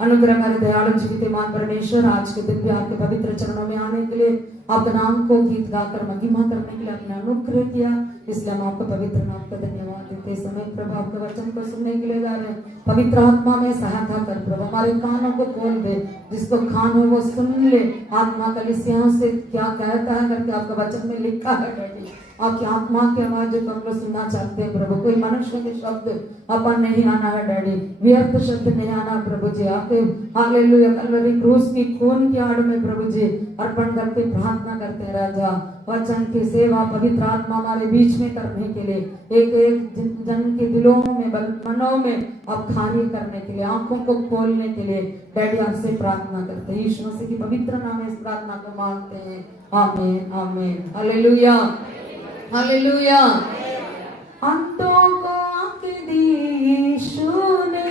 अनुग्रहकारी दयालु जीवितमान परमेश्वर, आज के दिन भी आपके पवित्र चरणों में आने के लिए, आपके नाम को गीत गाकर महिमा करने के लिए अपने अनुग्रह किया, इसलिए हम आपको पवित्र नाम का धन्यवाद देते समय प्रभु आपके वचन को सुनने के लिए जा रहे हैं। पवित्र आत्मा में सहायता कर प्रभु, हमारे कानों को खोल दे, जिसको कान हो वो सुन ले आत्मा कलीसियाओं से क्या कहता है करके आपके वचन में लिखा है डैडी। आपकी आत्मा की आवाज जो हम लोग सुनना चाहते हैं प्रभु, कोई मनुष्य के शब्द अपन नहीं आना है डैडी, व्यर्थ शब्द नहीं आना प्रभु जी। आपके हालेलुया कलवरी क्रूस की खून की आड़ में प्रभु जी अर्पण करके प्रार्थना करते हैं राजा, वचन की सेवा पवित्र आत्मा हमारे बीच में करने के लिए, एक एक जन के दिलों में मनों में आप कार्य करने के लिए, आंखों को खोलने के लिए डैडी आपसे प्रार्थना करते हैं। यीशु मसीह की पवित्र नाम में इस प्रार्थना को मांगते हैं, आमीन आमीन हालेलुया हालेलुया। अंतों को आंखें दी यीशु ने,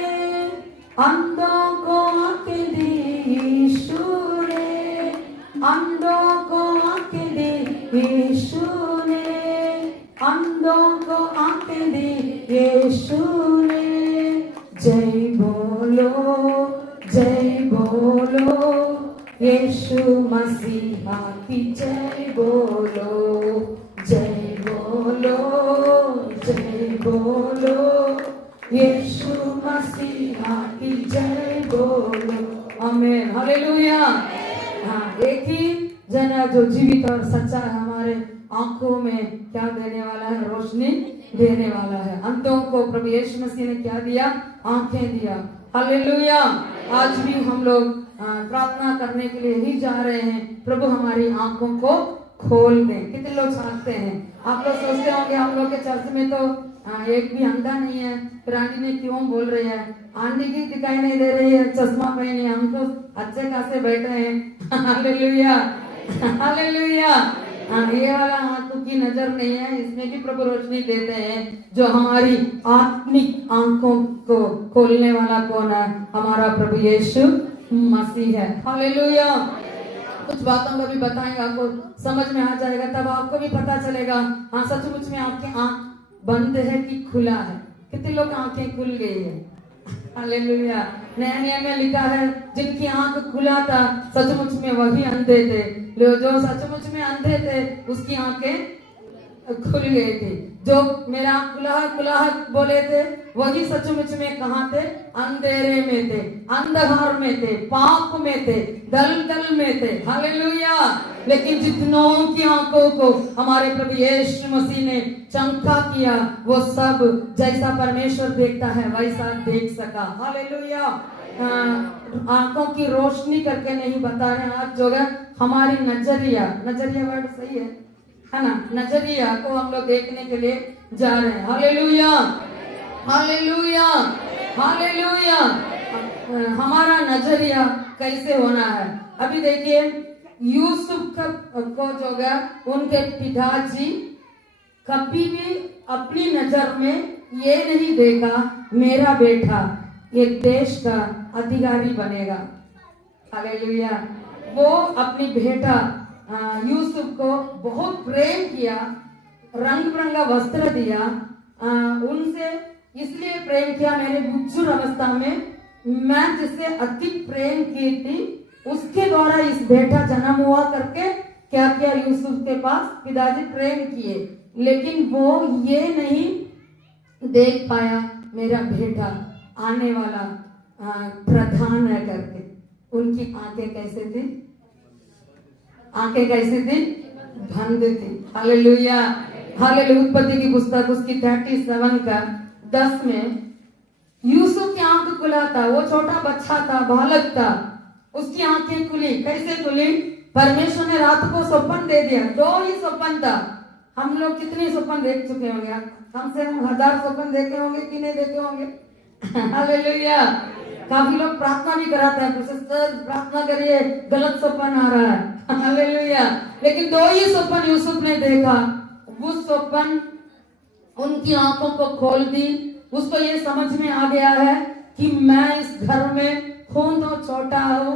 अंधों को आंखें दी यीशु ने, अंधों को आंखें दी यीशु ने, अंधों को आंखें दी यीशु ने। जय बोलो जय बोलो यीशु मसीहा की जय बोलो, जय बोलो जय बोलो यीशु मसीहा की जय बोलो, आमीन हालेलुया। हाँ, एक ही जना जो जीवित और सच्चा है, हमारे आंखों में क्या देने वाला है, रोशनी देने वाला है। अंतों को प्रभु यीशु मसीह ने क्या दिया, आंखें दिया, हालेलुया। आज भी हम लोग प्रार्थना करने के लिए ही जा रहे हैं, प्रभु हमारी आंखों को खोल दें। कितने लोग चाहते हैं? आप लोग सोचते होंगे हम लोग के चर्च में तो एक भी अंधा नहीं है, फिर आंटी ने क्यों बोल रही है, आंटी की दिखाई नहीं दे रही है, चश्मा पहनी है, हम तो अच्छे खासे बैठे हैं हालेलुया हालेलुया। ये वाला आंखों की नजर नहीं है, इसमें भी प्रभु रोशनी देते हैं। जो हमारी आत्मिक आंखों को खोलने वाला कौन है? हमारा प्रभु यीशु मसीह है, हालेलुया। कुछ बातों को भी बताएंगे, आपको समझ में आ जाएगा, तब आपको भी पता चलेगा हाँ सचमुच में आपकी आंख बंद है कि खुला है। कितने लोग आंखें खुल गई है, हालेलुया। नया नियम में लिखा है जिनकी आंख खुला था सचमुच में वही अंधे थे, जो सचमुच में अंधे थे उसकी आंखें खुल गई थी। जो मेरा खुला बोले थे वही सचमुच में कहाँ थे? अंधेरे में थे, अंधकार में थे, पाप में थे, दलदल में थे, हालेलुया। लेकिन जितनों की आंखों को हमारे प्रभु यीशु मसीह ने चमका किया, वो सब जैसा परमेश्वर देखता है वैसा देख सका, हालेलुया। आंखों की रोशनी करके नहीं बता रहे आज जो है हमारी नजरिया वर्ड सही है ना, नजरिया को हम लोग देखने के लिए जा रहे हैं, हालेलुया हालेलुया हालेलुया। हमारा नजरिया कैसे होना है? अभी देखिए यूसुफ को जो है उनके पिताजी कभी भी अपनी नजर में ये नहीं देखा मेरा बेटा एक देश का अधिकारी बनेगा, हालेलुया। वो अपनी बेटा यूसुफ को बहुत प्रेम किया, रंग बिरंगा वस्त्र दिया, उनसे इसलिए प्रेम किया, मेरे बुजुर्ग अवस्था में मैं जिससे अति प्रेम की थी उसके द्वारा इस बेटा जन्म हुआ करके क्या किया यूसुफ के पास पिताजी प्रेम किए, लेकिन वो ये नहीं देख पाया मेरा बेटा आने वाला प्रधान है करके। उनकी आंखें कैसे थी? आंखें कैसी थी? बंद थी, हालेलुया हालेलुया। उत्पत्ति की पुस्तक उसकी 37 का 10 में यूसुफ की आंख खुला था, वो छोटा बच्चा था, बालक था, उसकी आंखें खुली। कैसे खुली? परमेश्वर ने रात को स्वप्न दे दिया, 2 ही स्वप्न था। हम लोग कितने स्वप्न देख चुके होंगे? कम से कम 1000 स्वप्न देखे होंगे कि नहीं देखे होंगे हालेलुया। काफी लोग प्रार्थना भी कराते हैं, सर प्रार्थना करिए गलत स्वप्न आ रहा है, हालेलुया। लेकिन 2 ही स्वप्न यूसुफ ने देखा, वो स्वप्न उनकी आंखों को खोल दी। उसको ये समझ में आ गया है कि मैं इस घर में हूं तो छोटा हूं,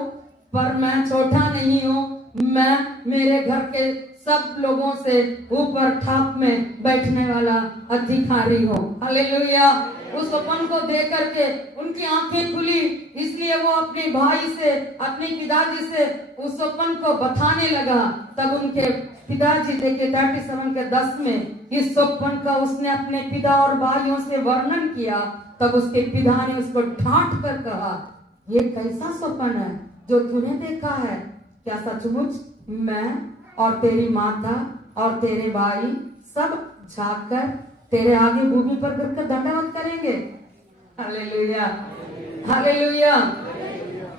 पर मैं छोटा नहीं हूं, मैं मेरे घर के सब लोगों से ऊपर ठाप में बैठने वाला अधिकारी हूं, हालेलुया उस स्वप्न को देख करके उनकी आंखें खुली, इसलिए वो अपने भाई से, अपने पिताजी से उस स्वप्न को बताने लगा। तब उनके पिताजी देखिए 37 के 10 में इस स्वप्न का उसने अपने पिता और भाइयों से वर्णन किया। तब उसके पिता ने उसको डांट कर कहा, ये कैसा स्वप्न है जो तूने देखा है? क्या सचमुच मैं और तेरी माता और तेरे भाई सब झाँककर तेरे आगे भूमि पर गिरकर दंडवत करेंगे? Hallelujah, hallelujah.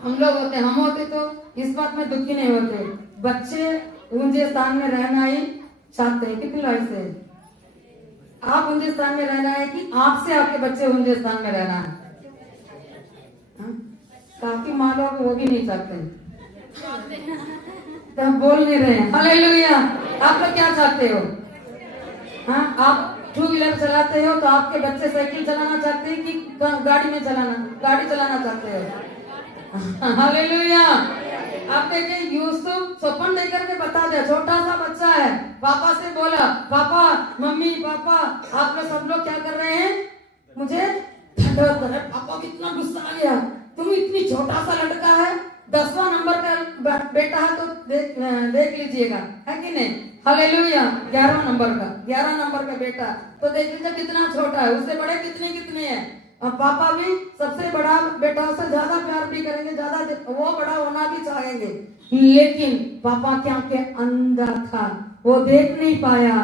हम लोग होते, हम होते तो इस बात में दुखी नहीं होते। बच्चे ऊंचे स्थान में रहना ही चाहते हैं। कितनी लाइफ से आप ऊंचे स्थान में रहना है कि आपसे आपके बच्चे ऊंचे स्थान में रहना है? काफी माँ लोग वो भी नहीं चाहते, तो हम बोल नहीं रहे हैं। हालेलुया। आप लोग क्या चाहते हो? हाँ, आप 2 व्हीलर चलाते हो तो आपके बच्चे साइकिल चलाना चाहते हैं कि गाड़ी चलाना चाहते हो? हालेलुया। आप देखिए यूसुफ स्वप्न देकर के बता दिया, छोटा सा बच्चा है, पापा से बोला, पापा, मम्मी, पापा आप लोग सब लोग क्या कर रहे हैं? मुझे दंडवत कर रहे। पापा कितना गुस्सा आ गया, तुम इतनी छोटा सा लड़का है, 10वां नंबर का बेटा है तो देख लीजिएगा, है कि नहीं? हालेलुया। 11 नंबर का बेटा तो देख लीजिए कितना छोटा है, उससे बड़े कितने हैं। और पापा भी सबसे बड़ा बेटा से ज्यादा प्यार भी करेंगे, ज्यादा वो बड़ा होना भी चाहेंगे। लेकिन पापा क्या के अंधा था, वो देख नहीं पाया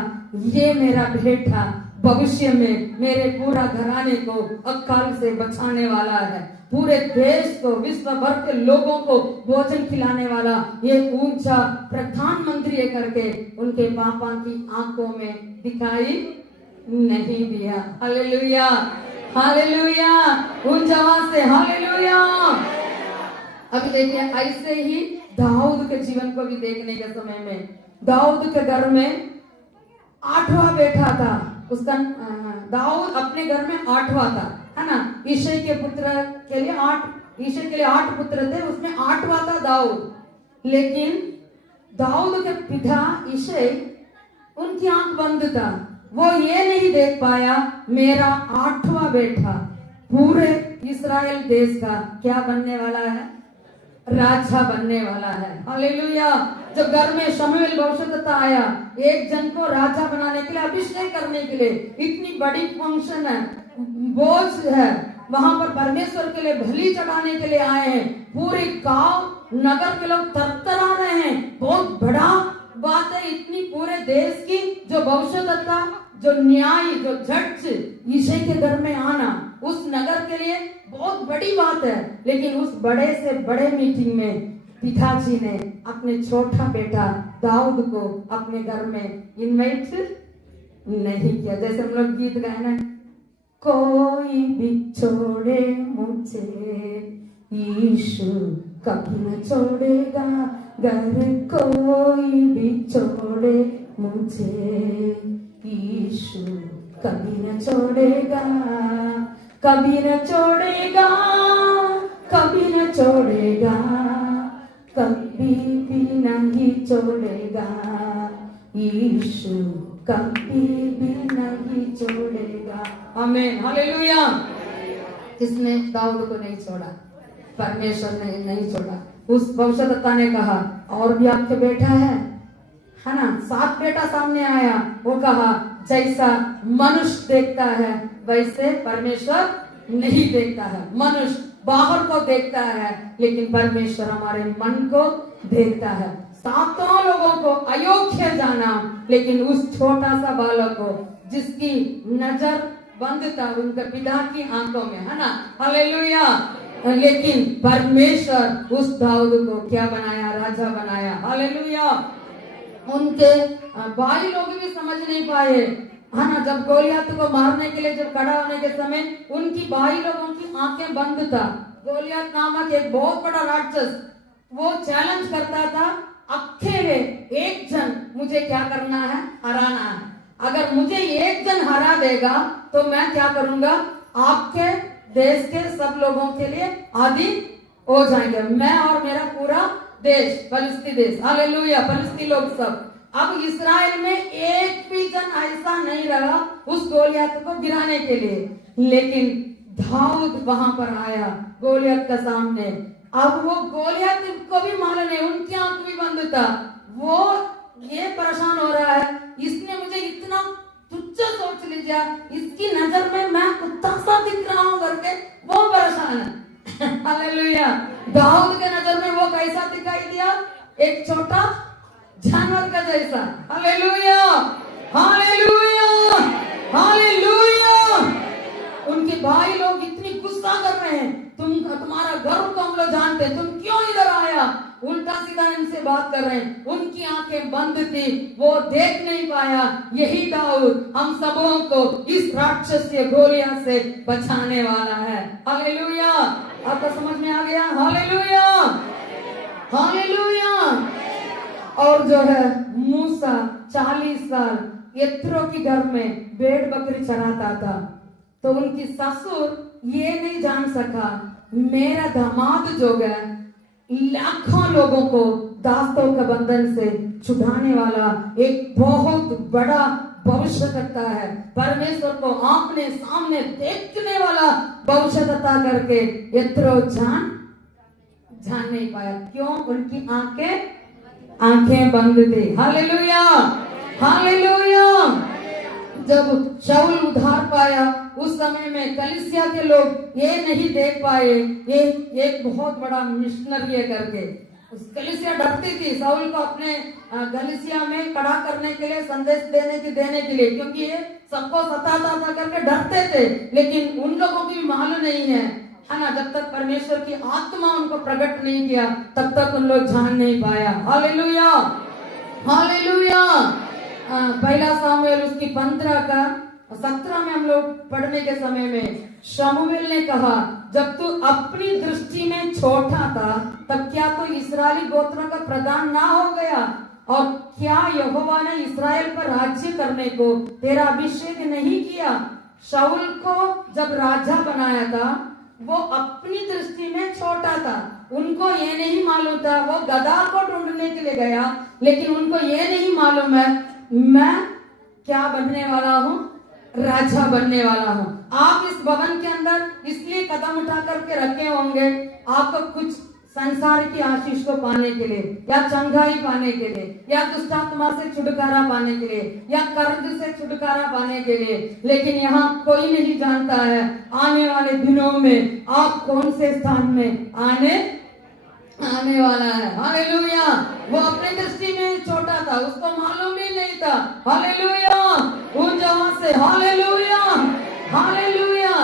ये मेरा बेटा भविष्य में मेरे पूरा घराने को अकाल से बचाने वाला है, पूरे देश को, विश्व भर के लोगों को भोजन खिलाने वाला ये ऊंचा प्रधानमंत्री है करके उनके पापा की आंखों में दिखाई नहीं दिया। Hallelujah, hallelujah. ऊंचा आवाज से हालेलुया। अभी देखिए ऐसे ही दाऊद के जीवन को भी देखने के समय में, दाऊद के घर में 8वां बेटा था उसका। दाऊद अपने घर में 8वां था, है ना? ईशै के लिए 8 पुत्र थे, उसमें 8वां था दाऊद। लेकिन दाऊद के पिता ईशै, उनकी आंख बंद था, वो ये नहीं देख पाया मेरा 8वां बेटा पूरे इस्राएल देश का क्या बनने वाला है? राजा बनने वाला है। हालेलुया। जब घर में शमूएल भविष्यद्वक्ता आया, एक जन को राजा बनाने के लिए, अभिषेक करने के लिए, इतनी बड़ी फंक्शन है, बोझ है, वहां पर परमेश्वर के लिए बलि चढ़ाने के लिए आए हैं, पूरे गांव नगर के लोग तरतरा रहे हैं, बहुत बड़ा बात है इतनी पूरे देश की, जो भविष्यद्वक्ता, जो न्याय, जो जज ईशै के घर में आना उस नगर के लिए बहुत बड़ी बात है। लेकिन उस बड़े से बड़े मीटिंग में पिताजी ने अपने छोटा बेटा दाऊद को अपने घर में इनवाइट नहीं किया। जैसे हम लोग गीत गाए ना, कोई भी छोड़े मुझे यीशु कभी न छोड़ेगा, घर कोई भी छोड़े मुझे यीशु कभी न छोड़ेगा, कभी न छोड़ेगा, कभी न छोड़ेगा, कभी भी नहीं छोड़ेगा, यीशु कभी भी नहीं छोड़ेगा। आमीन, हालेलुया। किसने दाऊद को नहीं छोड़ा? परमेश्वर ने नहीं छोड़ा। उस भविष्यद्वक्ता ने कहा और भी आपके बेटा है ना? 7 बेटा सामने आया, वो कहा जैसा मनुष्य देखता है वैसे परमेश्वर नहीं देखता है। मनुष्य बाहर को देखता है, लेकिन परमेश्वर हमारे मन को देखता है। 7 लोगों को अयोग्य जाना, लेकिन उस छोटा सा बालक को जिसकी नजर बंद था उनके पिता की आंखों में, है ना? हालेलुया। लेकिन परमेश्वर उस दाऊद को क्या बनाया? राजा बनाया। हालेलुया। उनके भाई लोग भी समझ नहीं पाए, है ना? जब गोलियत को मारने के लिए जब खड़ा होने के समय उनकी भाई लोगों की आंखें बंद था। गोलियत नामक एक बहुत बड़ा राक्षस वो चैलेंज करता था, अकेले एक जन मुझे क्या करना है? हराना है। अगर मुझे एक जन हरा देगा तो मैं क्या करूंगा? आपके देश के सब लोगों के लिए आदि हो जाएंगे, मैं और मेरा पूरा देश, फलस्तीन देश। हालेलुया। फलस्तीन लोग सब। अब इस्राएल में एक भी जन ऐसा नहीं रहा उस गोलियत को गिराने के लिए। लेकिन दाऊद वहां पर आया गोलियत के सामने। अब वो गोलियत को भी मालूम नहीं, उनकी आंख भी बंद था। वो ये परेशान हो रहा है, इसने मुझे इतना तुच्छ सोच लिया, इसकी नजर में मैं कुत्ता सा दिख रहा हूं करके वो परेशान है। हालेलुया। दाऊद के नजर में वो कैसा दिखाई दिया? एक छोटा जानवर का जैसा। हालेलुया, हालेलुया, हालेलुया। उनके भाई लोग इतनी गुस्सा कर रहे हैं, तुम्हारा घर को हम लोग जानते हैं, तुम क्यों इधर आया? उल्टा सीधा इनसे बात कर रहे हैं। उनकी आंखें बंद थी, वो देख नहीं पाया। यही दाऊद हम सबों को इस राक्षसीय गोलियत से बचाने वाला है। हालेलुया। आपको समझ में आ गया? Hallelujah, hallelujah. और जो है मूसा 40 साल यत्रो के घर में भेड़ बकरी चराता था, तो उनकी ससुर ये नहीं जान सका मेरा दामाद जो है लाखों लोगों को दासों के बंधन से छुड़ाने वाला एक बहुत बड़ा भविष्यवक्ता है। परमेश्वर को आमने सामने देखने वाला भविष्यवक्ता करके यत्रो जान नहीं पाया। क्यों? उनकी आंखें बंद थी। Hallelujah, hallelujah. जब शाऊल उधार पाया उस समय में कलीसिया के लोग ये नहीं देख पाए, ये एक बहुत बड़ा मिशनरी है करके उस कलीसिया डरती थी शाऊल को अपने कलीसिया में खड़ा करने के लिए, संदेश देने के लिए, क्योंकि ये सबको सताता था करके डरते थे। लेकिन उन लोगों की मालूम नहीं है ना, जब तक परमेश्वर की आत्मा उनको प्रकट नहीं किया तब तक उन लोग जान नहीं पाया। Hallelujah, hallelujah. पहला सामुएल उसकी 15 का 17 में हम लोग पढ़ने के समय में शमूएल ने कहा, जब तू अपनी दृष्टि में छोटा था तब क्या तो इस्राएली गोत्रों का प्रधान ना हो गया? और क्या यहोवा ने इस्राएल पर राज्य करने को तेरा अभिषेक नहीं किया? शाऊल को जब राजा बनाया था वो अपनी दृष्टि में छोटा था, उनको ये नहीं मालूम था। वो गधा को ढूंढने के लिए गया, लेकिन उनको ये नहीं मालूम है मैं क्या बनने वाला हूँ? राजा बनने वाला हूँ। आप इस भवन के अंदर इसलिए कदम उठा करके रखे होंगे आपको कुछ संसार की आशीष को पाने के लिए, या चंगाई पाने के लिए, या दुष्टात्मा से छुटकारा पाने के लिए, या कर्ज से छुटकारा पाने के लिए। लेकिन यहाँ कोई नहीं जानता है आने वाले दिनों में आप कौन से स्थान में आने वाला है। हालेलुया। वो अपनी दृष्टि में छोटा था, उसको मालूम ही नहीं था। हालेलुया। उन जहां से हालेलुया, हालेलुया।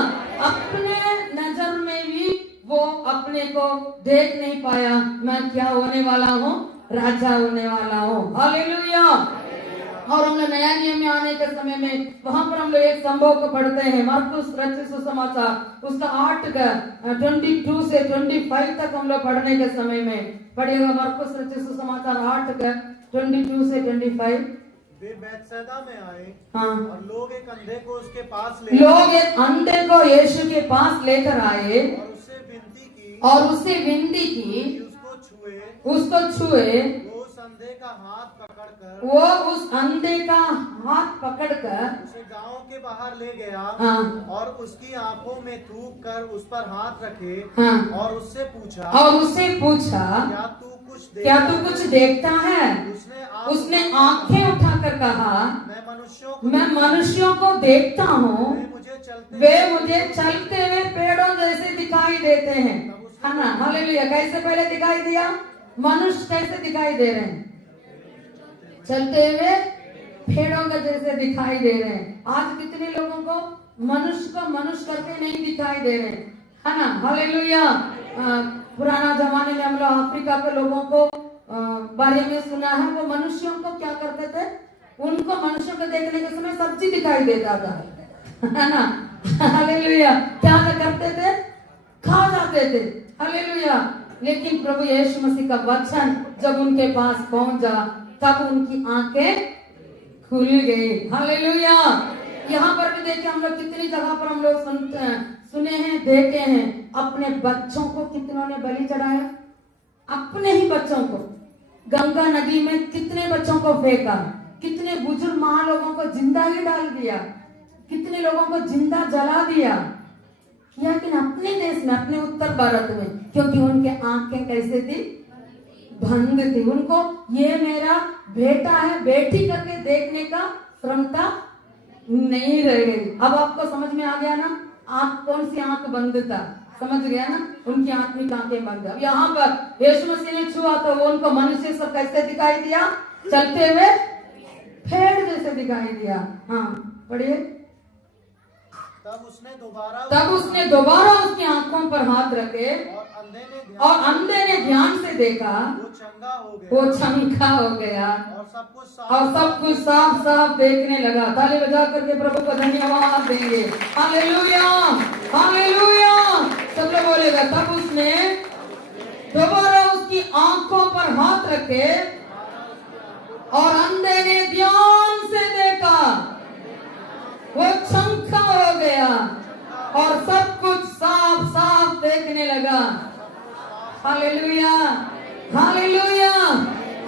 अपने नजर में भी वो अपने को देख नहीं पाया, मैं क्या होने वाला हूँ? राजा होने वाला हूँ। हालेलुया। और हम लोग नया नियम में आने के समय में वहां पर हम लोग एक संभव को पढ़ते हैं, मरकुस रचित सुसमाचार उसका 8 का 22 से 25 तक हम लोग पढ़ने के समय में पढ़ेगा। मरकुस रचित सुसमाचार 8 का 22 से 25। वे बैतसैदा में आए, हाँ, और लोग एक अंधे को यीशु के पास लेकर आए और उससे विनती की कि उसको छुए। वो उस अंधे का हाथ पकड़कर उसे गांव के बाहर ले गया, हाँ, और उसकी आंखों में थूक कर उस पर हाथ रखे, हाँ, और उससे पूछा क्या तू कुछ देखता है? उसने आंखें उठाकर कहा, मैं मनुष्यों को देखता हूँ, वे मुझे चलते हुए पेड़ों जैसे दिखाई देते हैं। है ना? हालेलुया। कैसे पहले दिखाई दिया? मनुष्य कैसे दिखाई दे रहे हैं? चलते हुए पेड़ों का जैसे दिखाई दे रहे हैं। आज कितने लोगों को मनुष्य करके नहीं दिखाई दे रहे हैं, है ना? हालेलुया। पुराना जमाने में हम लोग अफ्रीका के लोगों को बारे में सुना है, वो मनुष्यों को क्या करते थे? उनको मनुष्यों को देखने के समय सब्जी दिखाई देता था, है ना? हालेलुया। क्या करते थे? खा जाते थे। हालेलुया। लेकिन प्रभु यीशु मसीह का वचन जब उनके पास पहुंचा तब उनकी आंखें खुल गई। हालेलुया। यहाँ पर भी देखिए हम लोग कितनी जगह पर हम लोग सुने हैं, देखे हैं, अपने बच्चों को कितनों ने बलि चढ़ाया। अपने ही बच्चों को गंगा नदी में कितने बच्चों को फेंका, कितने बुजुर्ग माँ लोगों को जिंदा ही डाल दिया। कितने लोगों को जिंदा जला दिया, लेकिन अपने देश में, अपने उत्तर भारत में, क्योंकि उनके आंखें कैसे थी, बंद थी। उनको ये मेरा बेटा है, बेटी करके देखने का क्षमता नहीं रह गई। अब आपको समझ में आ गया ना, आंख कौन सी आंख बंद था, समझ गया ना, उनकी आत्मिक आंखें बंद। अब यहाँ पर यीशु मसीह ने छुआ तो वो उनको मनुष्य सब कैसे दिखाई दिया, चलते हुए भेड़ जैसे दिखाई दिया। हाँ पढ़िए। तब उसने दोबारा उसकी आंखों पर हाथ रखे और अंधे ने ध्यान से देखा, वो चंगा हो गया और सब कुछ साफ साफ देखने लगा। ताली बजा करके प्रभु को धन्यवाद देंगे। Hallelujah, hallelujah. सब लोग बोलेगा। तब उसने दोबारा उसकी आंखों पर हाथ रखे और अंधे ने ध्यान से देखा, वो चंगा हो गया और सब कुछ साफ साफ देखने लगा। Hallelujah, hallelujah.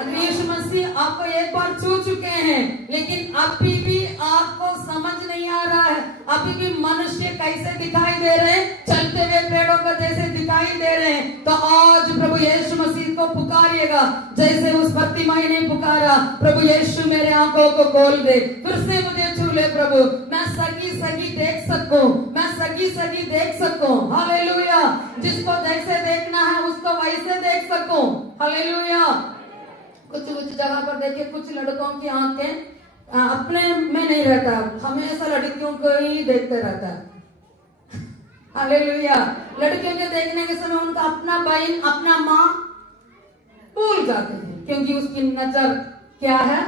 यीशु मसीह आपको एक बार छू चुके हैं, लेकिन अभी भी आपको समझ नहीं आ रहा है, अभी भी मनुष्य कैसे दिखाई दे रहे हैं, चलते हुए पेड़ों को जैसे दिखाई दे रहे हैं। तो आज प्रभु यीशु मसीह को पुकारिएगा, जैसे उस भक्तिमाई ने पुकारा, प्रभु यीशु मेरे आंखों को खोल दे, फिर से मुझे छू ले प्रभु, मैं सगी सगी देख सकूं, मैं सगी सगी देख सकूं। हालेलुया। जिसको जैसे देखना है उसको वैसे देख सकूं। हालेलुया। कुछ जगह पर देखिए, कुछ लड़कों की आंखें अपने में नहीं रहता, हमेशा लड़कियों को ही देखते रहता है। हालेलुया। लड़कियों के देखने के समय उनका अपना बहन, अपना माँ भूल जाते हैं, क्योंकि उसकी नजर क्या है,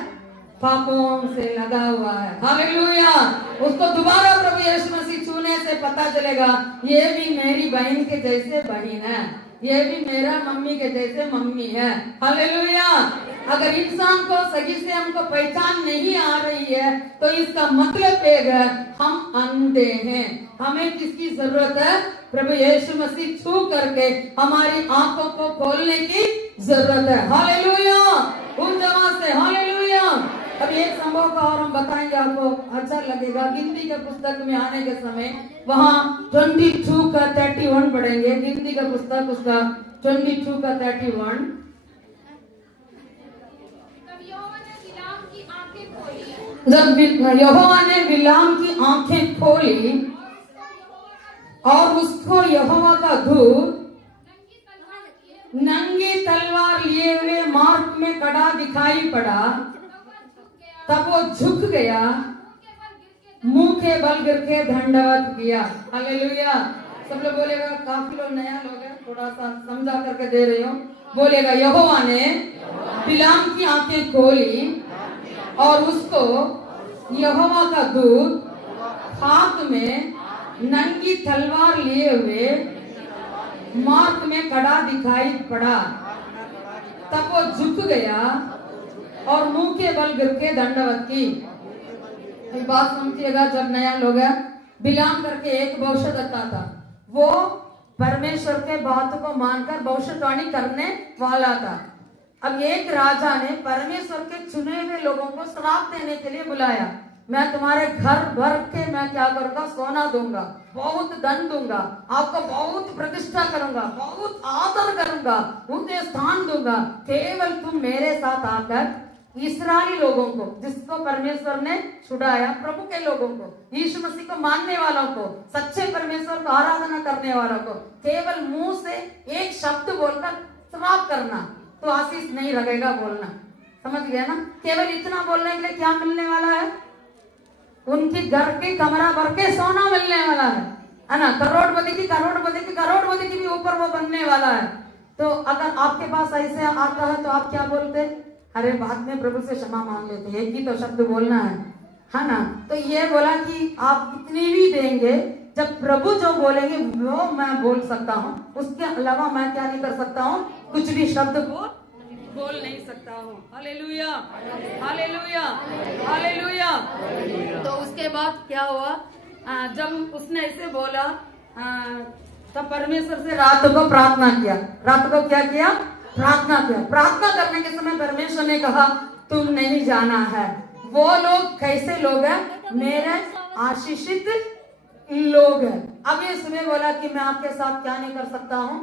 पापों से लगा हुआ है। हालेलुया। उसको दोबारा प्रभु यीशु मसीह छूने से पता चलेगा, ये भी मेरी बहन के जैसे बहन है, ये भी मेरा मम्मी के जैसे मम्मी है। हालेलुया। अगर इंसान को सही से हमको पहचान नहीं आ रही है तो इसका मतलब एक है, हम अंधे हैं। हमें किसकी जरूरत है, प्रभु यीशु मसीह छू करके हमारी आंखों को खोलने की जरूरत है। हालेलुया। उन जमा से हालेलुया। अब एक संभव का और हम बताएंगे, आपको अच्छा लगेगा। गिनती के पुस्तक में आने के समय वहाँ 22 का 31 पढ़ेंगे। गिनती का पुस्तक उसका 22 का 31। जब यहोवा ने बिलाम की आंखें खोली और उसको यहोवा का दूत नंगी तलवार लिए हुए मार्ग में खड़ा दिखाई पड़ा, तब वो झुक गया, मुंह के बल गिर के दंडवत किया। हालेलुया। सब लोग बोलेगा, काफी लोग नया लोग हैं, थोड़ा सा समझा करके दे रही हूँ। बोलेगा, यहोवा ने बिलाम की आंखें खोली और उसको यहोवा का दूत हाथ में नंगी तलवार लिए हुए मार्ग में खड़ा दिखाई पड़ा, तब वो झुक गया और मुंह के बल गिर के दंडवत की। एक बात समझिएगा, जब नया लोग है, बिलाम करके एक भविष्यद्वक्ता था, वो परमेश्वर के बातों को मानकर भविष्यवाणी करने वाला था। अब एक राजा ने परमेश्वर के चुने हुए लोगों को श्राप देने के लिए बुलाया, मैं तुम्हारे घर भर के मैं क्या करूंगा, सोना दूंगा, बहुत धन दूंगा, आपको बहुत प्रतिष्ठा करूंगा, बहुत आदर करूंगा, ऊंचे स्थान दूंगा, केवल तुम मेरे साथ आकर इस्राएली लोगों को, जिसको परमेश्वर ने छुड़ाया, प्रभु के लोगों को, यीशु मसीह को मानने वालों को, सच्चे परमेश्वर को आराधना करने वालों को, केवल मुंह से एक शब्द बोलकर श्राप करना, तो आशीष नहीं लगेगा बोलना। समझ गया ना। केवल इतना बोलने के लिए क्या मिलने वाला है, उनकी घर के कमरा भर के सोना मिलने वाला है ना। करोड़पति की भी ऊपर वो बनने वाला है। तो अगर आपके पास ऐसे आता है तो आप क्या बोलते, अरे बाद में प्रभु से क्षमा मांग लेते, एक ही तो शब्द बोलना है ना। तो ये बोला कि आप कितनी भी देंगे, जब प्रभु जो बोलेंगे वो मैं बोल सकता हूँ, उसके अलावा मैं क्या नहीं कर सकता हूँ, कुछ भी शब्द बोल नहीं सकता हूँ। हालेलुया, हालेलुया, हालेलुया। तो उसके बाद क्या हुआ, जब उसने ऐसे बोला तब परमेश्वर से रात को प्रार्थना किया। रात को क्या किया, प्रार्थना किया। प्रार्थना करने के समय परमेश्वर ने कहा, तुम नहीं जाना है। वो लोग कैसे लोग हैं, मेरे आशीषित लोग हैं। अब ये सुने बोला कि मैं आपके साथ क्या नहीं कर सकता हूँ,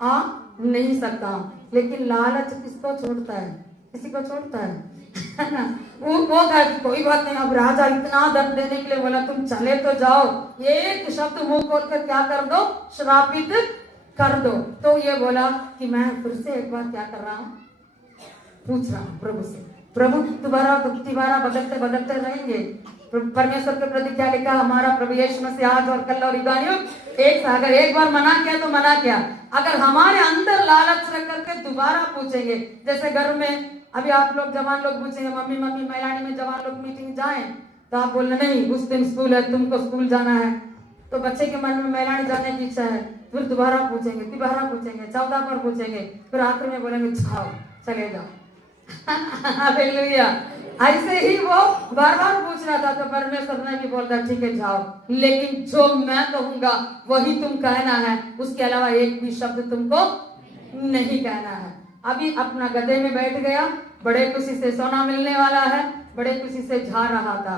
आ नहीं सकता हूँ, लेकिन लालच किसको छोड़ता है? किसी को छोड़ता है ना? वो कहा कि कोई बात नहीं, अब राजा इतना दंड देने के लिए बोला, तुम चले तो जाओ, एक शब्द मुंह खोल कर क्या कर दो, श्रापित कर दो। तो ये बोला कि मैं फिर से एक बार क्या कर रहा हूँ, पूछ रहा हूँ प्रभु से। प्रभु दोबारा बदलते बदलते रहेंगे। परमेश्वर के प्रति क्या लिखा? हमारा प्रभु यीशु मसीह आज और कल और युगानुयुग एक था। अगर एक बार मना किया तो मना किया। अगर हमारे अंदर लालच रख करके दोबारा पूछेंगे, जैसे घर में अभी आप लोग जवान लोग पूछेंगे, मम्मी मैलानी में जवान लोग मीटिंग जाएं, तो आप बोलना नहीं उस दिन स्कूल है, तुमको स्कूल जाना है। तो बच्चे के मन में मैलानी जाने की इच्छा है, फिर दोबारा पूछेंगे, 14 बार पूछेंगे, फिर आखिर में बोलेंगे जाओ, चले जाओ। हालेलुया। ऐसे ही वो बार बार पूछ रहा था, तो परमेश्वर ने भी बोलता ठीक है जाओ, लेकिन जो मैं कहूंगा वही तुम कहना है, उसके अलावा एक भी शब्द तुमको नहीं कहना है। अभी अपना गधे में बैठ गया, बड़े खुशी से सोना मिलने वाला है, बड़े खुशी से जा रहा था।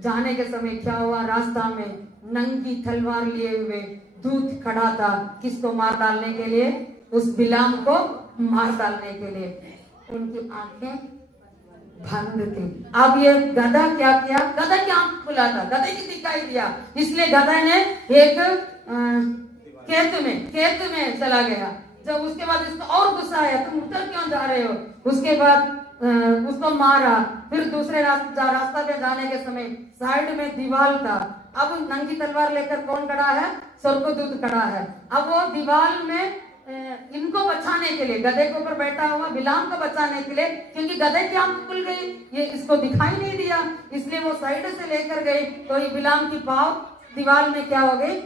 जाने के समय क्या हुआ, रास्ता में नंगी तलवार लिए हुए दूत खड़ा था। किसको मार डालने के लिए? उस बिलाम को मार डालने के लिए। उनकी आंखें बंद थी। अब ये गधा क्या किया? गधा की आंख खुला था, गधे की दिखाई दिया, इसलिए गधा ने एक खेत में चला गया। जब उसके बाद इसको और गुस्सा आया, तुम उतर क्यों जा रहे हो? उसके बाद उसको मारा। फिर दूसरे रास्ता पे जाने के समय साइड में दीवार था। अब नंगी तलवार लेकर कौन खड़ा है? स्वर्गदूत खड़ा है। अब वो दीवार में इनको बचाने के लिए, गधे के ऊपर बैठा हुआ बिलाम को बचाने के लिए, क्योंकि गधे की आंख खुल गई, ये इसको दिखाई नहीं दिया, इसलिए वो साइड से लेकर गए, तो ये बिलाम की पाव दीवार में क्या हो गई?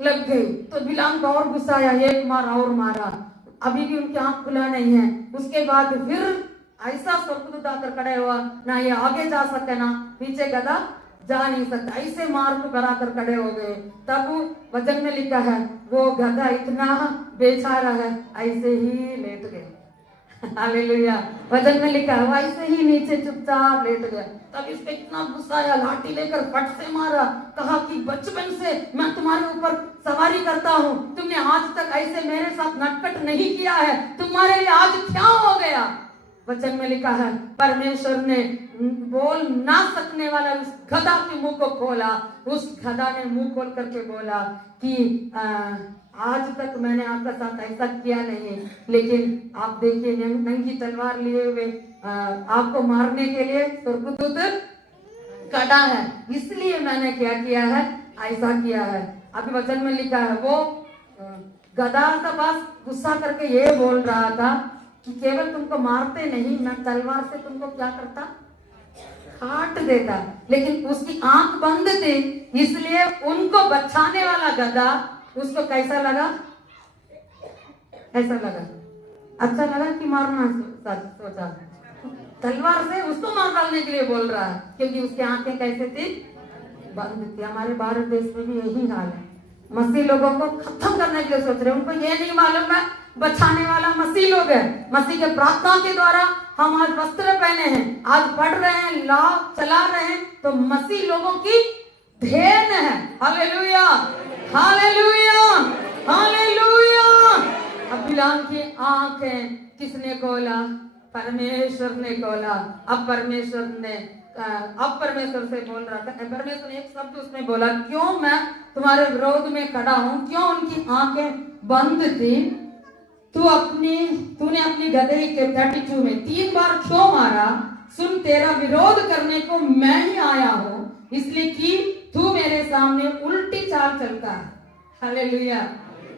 लग गई। तो बिलाम को और गुस्सा आया, एक मार और मारा, अभी भी उनकी आंख खुला नहीं है। उसके बाद फिर ऐसा स्वर्गदूत आकर खड़े हुआ, ना ये आगे जा सकते ना पीछे गधा जा नहीं सकता, ऐसे मार को कराकर खड़े हो गए। तब वचन में लिखा है वो गधा इतना बेचारा है, ऐसे ही लेट गया। हालेलुया। वचन में लिखा है ऐसे ही नीचे चुपचाप लेट गया। तब इस पे इतना गुस्सा आया, लाठी लेकर फट से मारा, कहा कि बचपन से मैं तुम्हारे ऊपर सवारी करता हूँ, तुमने आज तक ऐसे मेरे साथ नटखट नहीं किया है, तुम्हारे लिए आज क्या हो गया? वचन में लिखा है परमेश्वर ने बोल ना सकने वाला उस गधा के मुंह को खोला। उस गधा ने मुंह खोल करके बोला कि आज तक मैंने आपका साथ ऐसा किया नहीं, लेकिन आप देखिए नंगी तलवार लिए हुए आपको मारने के लिए स्वर्गदूत खड़ा है, इसलिए मैंने क्या किया है, ऐसा किया है। अभी वचन में लिखा है वो गधा का पास गुस्सा करके ये बोल रहा था कि केवल तुमको मारते नहीं, मैं तलवार से तुमको क्या करता, काट देता। लेकिन उसकी आंख बंद थी, इसलिए उनको बचाने वाला गधा उसको कैसा लगा? ऐसा लगा, अच्छा लगा कि मारना सोचा, तलवार से उसको मार डालने के लिए बोल रहा है, क्योंकि उसकी आंखें कैसे थी? बंद थी। हमारे भारत देश में भी यही हाल है। मसीह लोगों को खत्म करने के लिए सोच रहे हैं, उनको ये नहीं मालूम है बचाने वाला मसीह लोग है। मसीह के प्रार्थना के द्वारा हम आज वस्त्र पहने हैं, आज पढ़ रहे हैं, ला चला रहे हैं, तो मसीह लोगों की देन है। हालेलुया, हालेलुया, हालेलुया। अब बिलाम की आंखें किसने खोला? परमेश्वर ने खोला। अब परमेश्वर से बोल रहा था, परमेश्वर ने एक शब्द उसने बोला, क्यों मैं तुम्हारे विरोध में खड़ा हूं? क्यों उनकी आंखें बंद थी? तूने अपनी गधे के 32 में 3 बार क्यों मारा? सुन, तेरा विरोध करने को मैं ही आया हूं, इसलिए कि तू मेरे सामने उल्टी चाल चलता है। हालेलुया।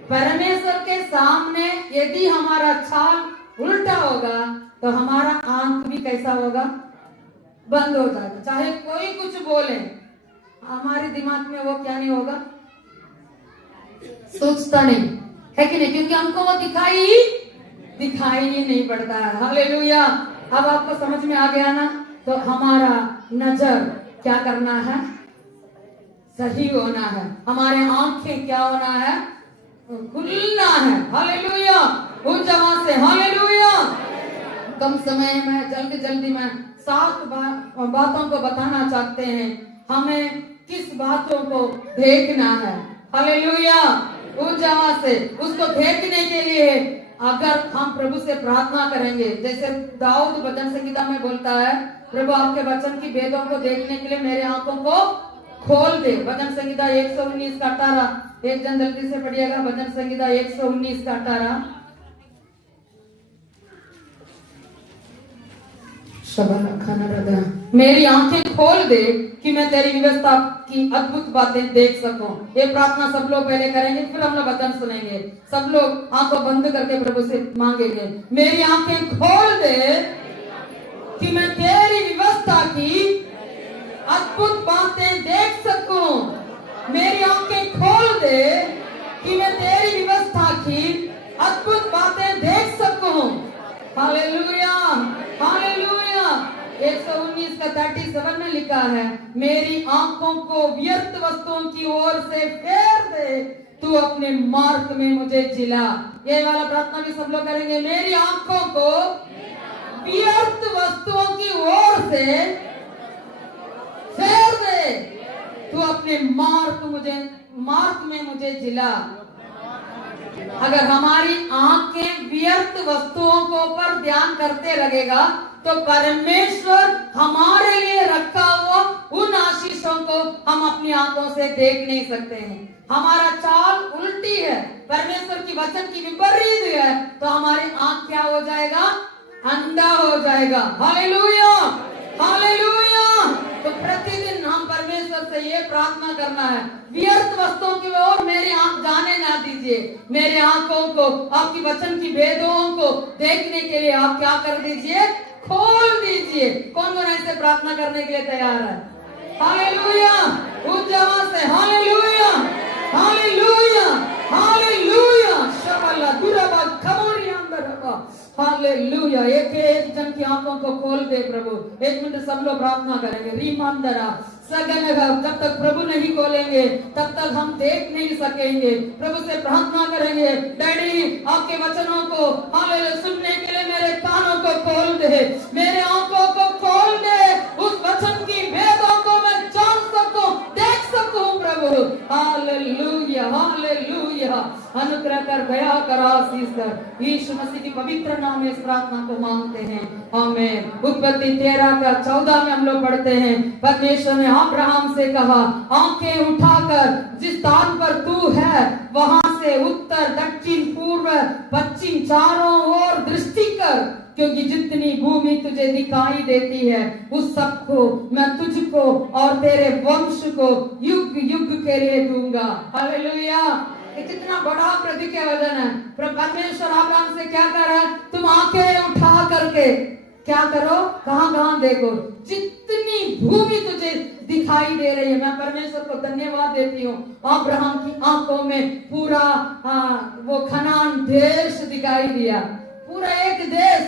परमेश्वर के सामने यदि हमारा चाल उल्टा होगा तो हमारा आंख भी कैसा होगा? बंद हो जाएगा। चाहे कोई कुछ बोले, हमारे दिमाग में वो क्या नहीं होगा? सोचता नहीं है कि नहीं, क्योंकि हमको वो दिखाई ही नहीं पड़ता है। हालेलुया। अब आपको समझ में आ गया ना? तो हमारा नजर क्या करना है? सही होना है। हमारे आंखें क्या होना है? खुलना है। हालेलुया। उन जगह से हालेलुया। कम समय में जल्दी में 7 बातों को बताना चाहते हैं। हमें किस बातों को देखना है। हालेलुया। उस जगह से उसको देखने के लिए अगर हम प्रभु से प्रार्थना करेंगे, जैसे दाऊद भजन संगीता में बोलता है, प्रभु आपके वचन की भेदों को देखने के लिए मेरे आंखों को खोल दे। भजन संगीता 119 का 18, एक जन जल्दी से पढ़िएगा। भजन संगीता 119 का 18। मेरी आंखें खोल दे कि मैं तेरी व्यवस्था की अद्भुत बातें देख सकूं। ये प्रार्थना सब लोग पहले करेंगे, फिर हम लोग वचन सुनेंगे। सब लोग आंखों बंद करके प्रभु से मांगेंगे, मेरी आंखें खोल दे कि मैं तेरी व्यवस्था की अद्भुत बातें देख सकूं। मेरी आंखें खोल दे कि मैं तेरी व्यवस्था की अद्भुत बातें देख सकूं। Hallelujah, hallelujah. 119 का 37 में लिखा है, मेरी आंखों को व्यर्थ वस्तुओं की ओर से फेर दे, तू अपने मार्ग में मुझे जिला। ये वाला प्रार्थना भी सब लोग करेंगे। मेरी आंखों को व्यर्थ वस्तुओं की ओर से फेर दे, तू अपने मार्ग में मुझे जिला। अगर हमारी आंखें व्यर्थ वस्तुओं को पर ध्यान करते लगेगा तो परमेश्वर हमारे लिए रखा हुआ उन आशीषों को हम अपनी आंखों से देख नहीं सकते हैं। हमारा चाल उल्टी है, परमेश्वर की वचन की विपरीत है, तो हमारी आंख क्या हो जाएगा? अंधा हो जाएगा। Hallelujah, hallelujah. तो प्रतिदिन हम परमेश्वर से ये प्रार्थना करना है, व्यर्थ वस्तुओं की ओर मेरी आंख जाने ना दीजिए। मेरे आंखों को आपकी वचन की भेदों को देखने के लिए आप क्या कर दीजिए? खोल दीजिए। कौन कौन ऐसे प्रार्थना करने के लिए तैयार है? हालेलुया। उस जगह से हालेलुया, हालेलुया, हालेलुया। शबला दुराबा खमोरी अंदर हालेलुया। एक जन की आंखों को खोल दे प्रभु। 1 मिनट सब लोग प्रार्थना करेंगे। रीमांदरा सगन, जब तक प्रभु नहीं खोलेंगे तब तक हम देख नहीं सकेंगे। प्रभु से प्रार्थना करेंगे, डैडी आपके वचनों को हालेलुया सुनने के लिए मेरे कानों को खोल दे, मेरे आंखों को खोल दे, उस वचन की भेदों को मैं जान सकूं, देख सकूं प्रभु। हालेलुया, हालेलुया। अनुग्रह कर, दया कर, आशीष कर। यीशु मसीह की पवित्र नाम में इस प्रार्थना को मांगते हैं, आमीन। उत्पत्ति 13 का 14 में हम लोग पढ़ते हैं, परमेश्वर ने अब्राहम से कहा, आंखें उठाकर जिस स्थान पर तू है वहां से उत्तर, दक्षिण, पूर्व, पश्चिम चारों ओर दृष्टि कर, क्योंकि जितनी भूमि तुझे दिखाई देती है उस सबको मैं तुझको और तेरे वंश को युग युग के लिए दूंगा। हालेलुया। ये कितना बड़ा प्रतीक वचन है। परमेश्वर अब्राहम से क्या कर रहा है? तुम आंखें उठा करके क्या करो? कहां कहां देखो, जितनी भूमि तुझे दिखाई दे रही है। मैं परमेश्वर को धन्यवाद देती हूँ, अब्राहम की आंखों में पूरा वो कनान देश दिखाई दिया, पूरा एक देश।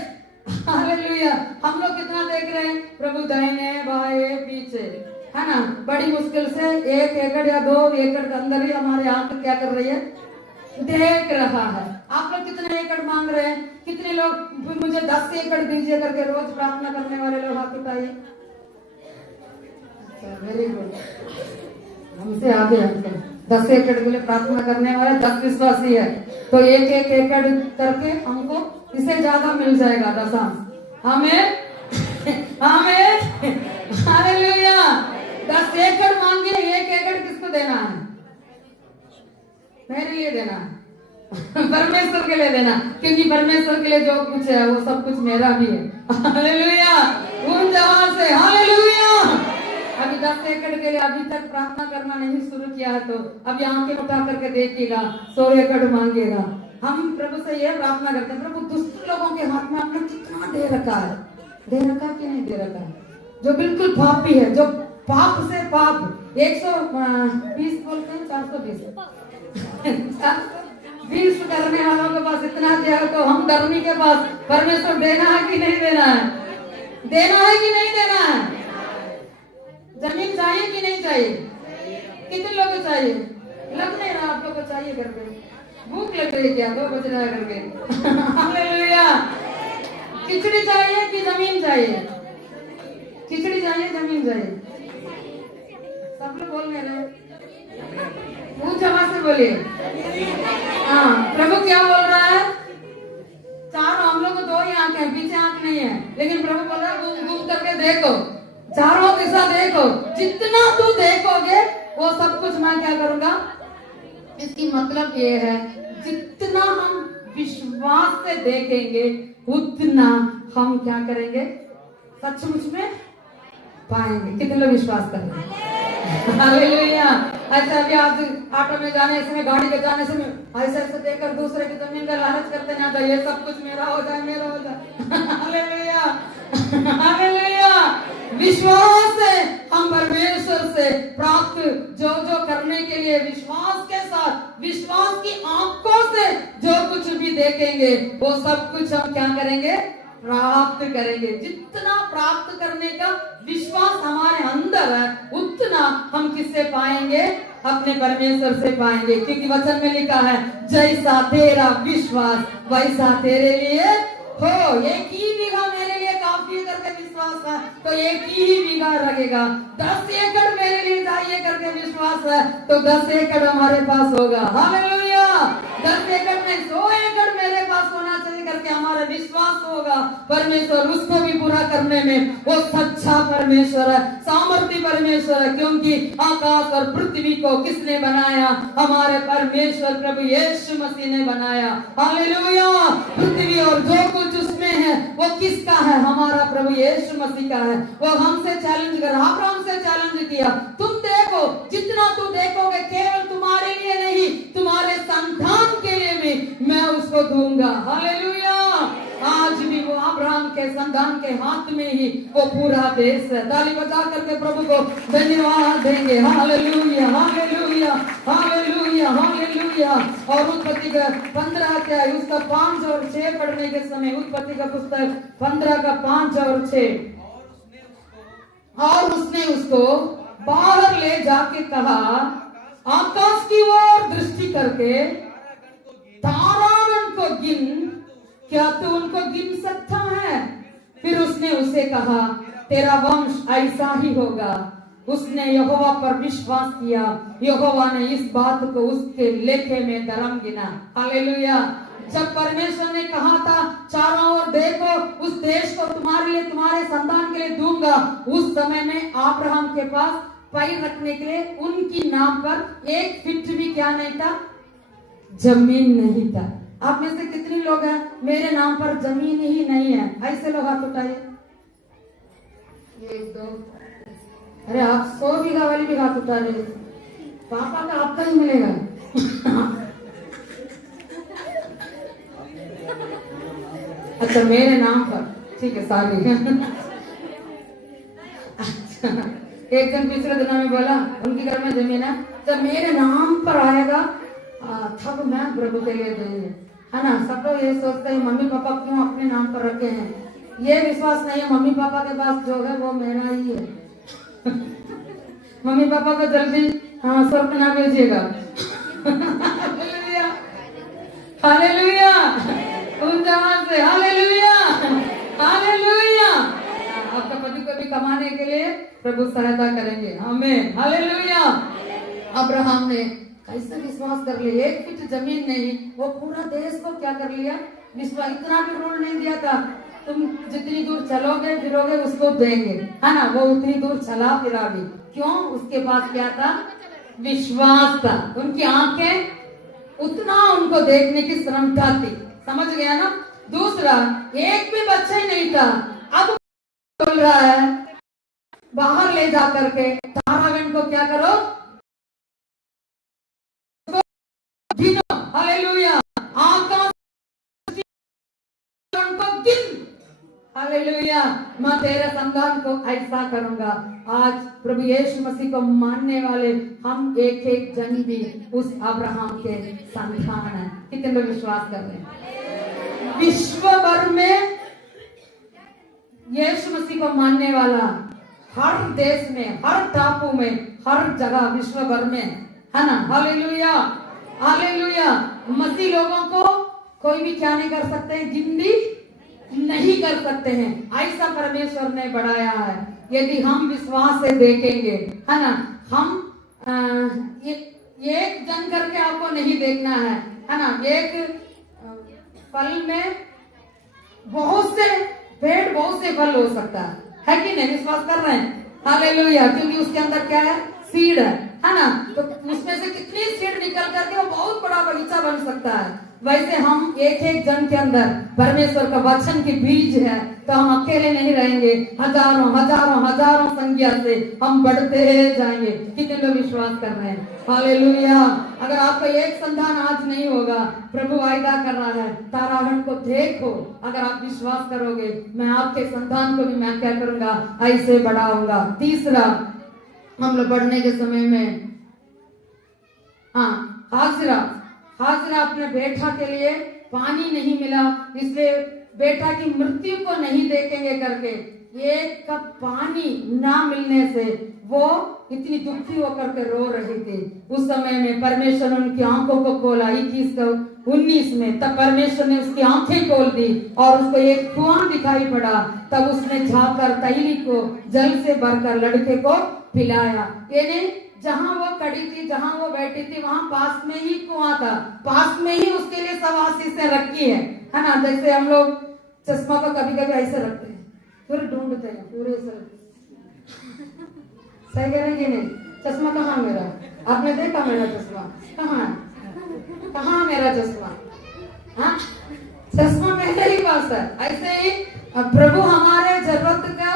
हालेलुया। हम लोग कितना देख रहे हैं? प्रभु दाहिने बाएं पीछे, है ना? बड़ी मुश्किल से 1 एकड़ या 2 एकड़ के अंदर ही हमारे आंख क्या कर रही है? देख रहा है। आप लोग कितने एकड़ मांग रहे हैं? कितने लोग मुझे 10 एकड़ दीजिए करके रोज प्रार्थना करने वाले लोग हाथ उठाइए। Very good. हमसे आगे हटकर 10 एकड़ के लिए प्रार्थना करने वाले 10 विश्वासी है, तो 1-1 एकड़ करके हमको इससे ज्यादा मिल जाएगा दशांश। आमीन, आमीन, हालेलुया। 10 एकड़ मांगे, 1 एकड़ किसको देना है? मेरे लिए देना है, परमेश्वर के लिए देना, क्योंकि परमेश्वर के लिए जो कुछ है वो सब कुछ मेरा भी है। हालेलुया। उन जवान से हालेलुया। अभी 10 एकड़ के लिए अभी तक प्रार्थना करना नहीं शुरू किया है तो अभी आंखें उठा करके देखिएगा, 100 एकड़ मांगेगा। हम प्रभु से यह प्रार्थना करते हैं, प्रभु दुष्ट लोगों के हाथ में आपने कितना दे रखा है? दे रखा कि नहीं दे रखा है? जो बिल्कुल पापी है, जो पाप से पाप, 120 बोलते हैं, 420 करने वालों के पास इतना दिया तो हम धर्मी के पास परमेश्वर देना है कि नहीं देना है? देना है कि नहीं देना है? जमीन चाहिए कि नहीं चाहिए? कितने लोगों को चाहिए? लग नहीं रहा आप लोग को चाहिए करके। भूख लग रही है क्या? 2 बज रहा है करके। हालेलुया। खिचड़ी चाहिए कि जमीन चाहिए? खिचड़ी चाहिए, जमीन चाहिए? सब सब लोग बोल रहे हैं, ऊंची आवाज से बोलिए। हाँ, प्रभु क्या बोल रहा है? चारों, हम लोग को दो ही आंखें हैं, पीछे आंख नहीं है, लेकिन प्रभु बोल रहा है घूम घूम करके देखो, चारों दिशा देखो, जितना तू देखोगे वो सब कुछ मैं क्या करूंगा। इसकी मतलब ये है, जितना हम विश्वास से देखेंगे उतना हम क्या करेंगे, सचमुच में पाएंगे। कितने लोग विश्वास करेंगे? हालेलुया। ऐसा भी आप ऑटो में जाने समय, गाड़ी में जाने समय ऐसे ऐसे देखकर दूसरे की जमीन का लालच करते ना जाए, ये सब कुछ मेरा हो जाए, मेरा हो जाए। Hallelujah, hallelujah. विश्वास से हम परमेश्वर से प्राप्त जो जो करने के लिए विश्वास के साथ, विश्वास की आंखों से जो कुछ भी देखेंगे वो सब कुछ हम क्या करेंगे, प्राप्त करेंगे। जितना प्राप्त करने का विश्वास हमारे अंदर है उतना हम किससे पाएंगे, अपने परमेश्वर से पाएंगे। क्योंकि वचन में लिखा है, जैसा तेरा विश्वास वैसा तेरे लिए हो। एक ही बीघा मेरे लिए काफी करके विश्वास है तो एक ही बीघा लगेगा। 10 एकड़ मेरे लिए चाहिए करके विश्वास है तो 10 एकड़ हमारे पास होगा। हालेलुया। 10 एकड़ में 100 एकड़ मेरे पास होना चाहिए करके हमारा विश्वास होगा। परमेश्वर उसको भी पूरा करने में वो सच्चा परमेश्वर है, सामर्थी परमेश्वर है। क्योंकि आकाश और पृथ्वी को किसने बनाया? हमारे परमेश्वर प्रभु यीशु मसीह ने बनाया। हालेलुया। पृथ्वी और जो कुछ उसमें है वो किसका है? हमारा प्रभु यीशु मसीह का है। वो हमसे चैलेंज कर, अब्राहम से चैलेंज किया, तुम देखो, जितना तू देखोगे केवल तुम्हारे लिए नहीं, तुम्हारे संतान के लिए भी मैं उसको दूंगा। हालेलुया। आज भी वो अब्राहम के संतान के हाथ में ही वो पूरा देश है। ताली बजा करके प्रभु को धन्यवाद देंगे। हालेलुया, हालेलुया, हालेलुया, हालेलुया। और उत्पत्ति का 15 अध्याय उसका 5 और 6 पढ़ने के समय, उत्पत्ति का पुस्तक 15 का 5 और 6, और उसने उसको बाहर ले जाके कहा, आकाश की ओर दृष्टि करके तारागण को गिन, क्या तू उनको गिन सकता है? फिर उसने उसे कहा, तेरा वंश ऐसा ही होगा। उसने यहोवा पर विश्वास किया, यहोवा ने इस बात को उसके लेखे में धर्म गिना। हालेलुया। जब परमेश्वर ने कहा था चारों ओर देखो, उस देश को तुम्हारे लिए, तुम्हारे संतान के लिए दूंगा, उस समय में अब्राहम के पास पैर रखने के लिए उनकी नाम पर 1 फीट भी क्या नहीं था, जमीन नहीं था। आप में से कितने लोग हैं मेरे नाम पर जमीन ही नहीं है? ऐसे लोग हाथ उठाइए। 1 2, अरे आप 100 बीघा वाली भी हाथ उठा रहे, पापा का आपका ही मिलेगा। अच्छा, मेरे नाम पर, ठीक है, सारी। एक जन पिछले दिनों में बोला, उनके घर में जमीन है, जब मेरे नाम पर आएगा तब मैं प्रभु के लिए देंगे, है ना। सब लोग ये सोचते हैं मम्मी पापा क्यों अपने नाम पर रखे हैं। ये विश्वास नहीं है, मम्मी पापा के पास जो है वो मेरा ही है। मम्मी पापा को जल्दी स्वर्ग ना भेजिएगा। हालेलुया, हालेलुया, उन जवान से हालेलुया, हालेलुया। आपका पति को भी कमाने के लिए प्रभु सहायता करेंगे। आमीन, हालेलुया। अब्राहम ने कैसे विश्वास कर लिया, 1 फीट जमीन नहीं, वो पूरा देश को क्या कर लिया, विश्वास। इतना भी रूल नहीं दिया था तुम जितनी दूर चलोगे फिरोगे उसको देंगे, है ना। वो उतनी दूर चला फिरा भी, क्यों? उसके पास क्या था? विश्वास था। उनकी आंखें उतना उनको देखने की क्षमता थी। समझ गया ना। दूसरा, एक भी बच्चा ही नहीं था। अब बोल रहा है बाहर ले जा करके तारागण को क्या करो, गिनो। हालेलुया। आकाश को गिन। हालेलुया। मैं तेरे संतान को ऐसा करूंगा। आज प्रभु यीशु मसीह को मानने वाले हम एक एक जन भी उस अब्राहम के संतान हैं। कितने लोग विश्वास कर रहे हैं? विश्व भर में यीशु मसीह को मानने वाला हर देश में, हर टापू में, हर जगह विश्व भर में, है ना। Hallelujah, hallelujah. मसीह लोगों को कोई भी क्या नहीं कर सकते, गिनती नहीं कर सकते हैं। ऐसा परमेश्वर ने बढ़ाया है। यदि हम विश्वास से देखेंगे, है ना, हम ये एक जन करके आपको नहीं देखना है ना। एक फल में बहुत से पेड़, बहुत से फल हो सकता है कि नहीं? विश्वास कर रहे हैं? हालेलुया। क्योंकि उसके अंदर क्या है? सीड है ना। तो उसमें से कितनी सीड निकल करके वो बहुत बड़ा बगीचा बन सकता है। वैसे हम एक एक जन के अंदर परमेश्वर का वचन की बीज है, तो हम अकेले नहीं रहेंगे। हजारों हजारों हजारों संख्या से हम बढ़ते जाएंगे। कितने लोग विश्वास कर रहे हैं? हालेलुया। अगर आपका एक संतान आज नहीं होगा, प्रभु वायदा कर रहा है, तारागण को देखो, अगर आप विश्वास करोगे, मैं आपके संतान को भी मैं क्या करूंगा? ऐसे बढ़ाऊंगा। तीसरा, हम लोग बढ़ने के समय में हाजिरा अपने बेटा के लिए पानी नहीं मिला, इसलिए बेटा की मृत्यु को नहीं देखेंगे करके एक कप पानी ना मिलने से वो इतनी दुखी होकर के रो रही थी। उस समय में परमेश्वर ने उनकी आंखों को खोला। 21:19 में तब परमेश्वर ने उसकी आंखें खोल दी और उसको एक कुआं दिखाई पड़ा। तब उसने जाकर तैली को जल से भरकर लड़के को पिलाया। यानी जहां वो खड़ी थी, जहां वो बैठी थी, वहां पास में ही कुआं था, पास में ही उसके लिए सब आशीषें रखी है ना। जैसे हम लोग चश्मा को कभी कभी ऐसे रखते हैं, फिर ढूंढते हैं पूरे से। सही कह रहे हैं कि नहीं? चश्मा कहाँ मेरा? आपने देखा मेरा चश्मा? कहाँ मेरा चश्मा? हाँ, चश्मा मेरे ही पास है। ऐसे ही प्रभु हमारे जरूरत का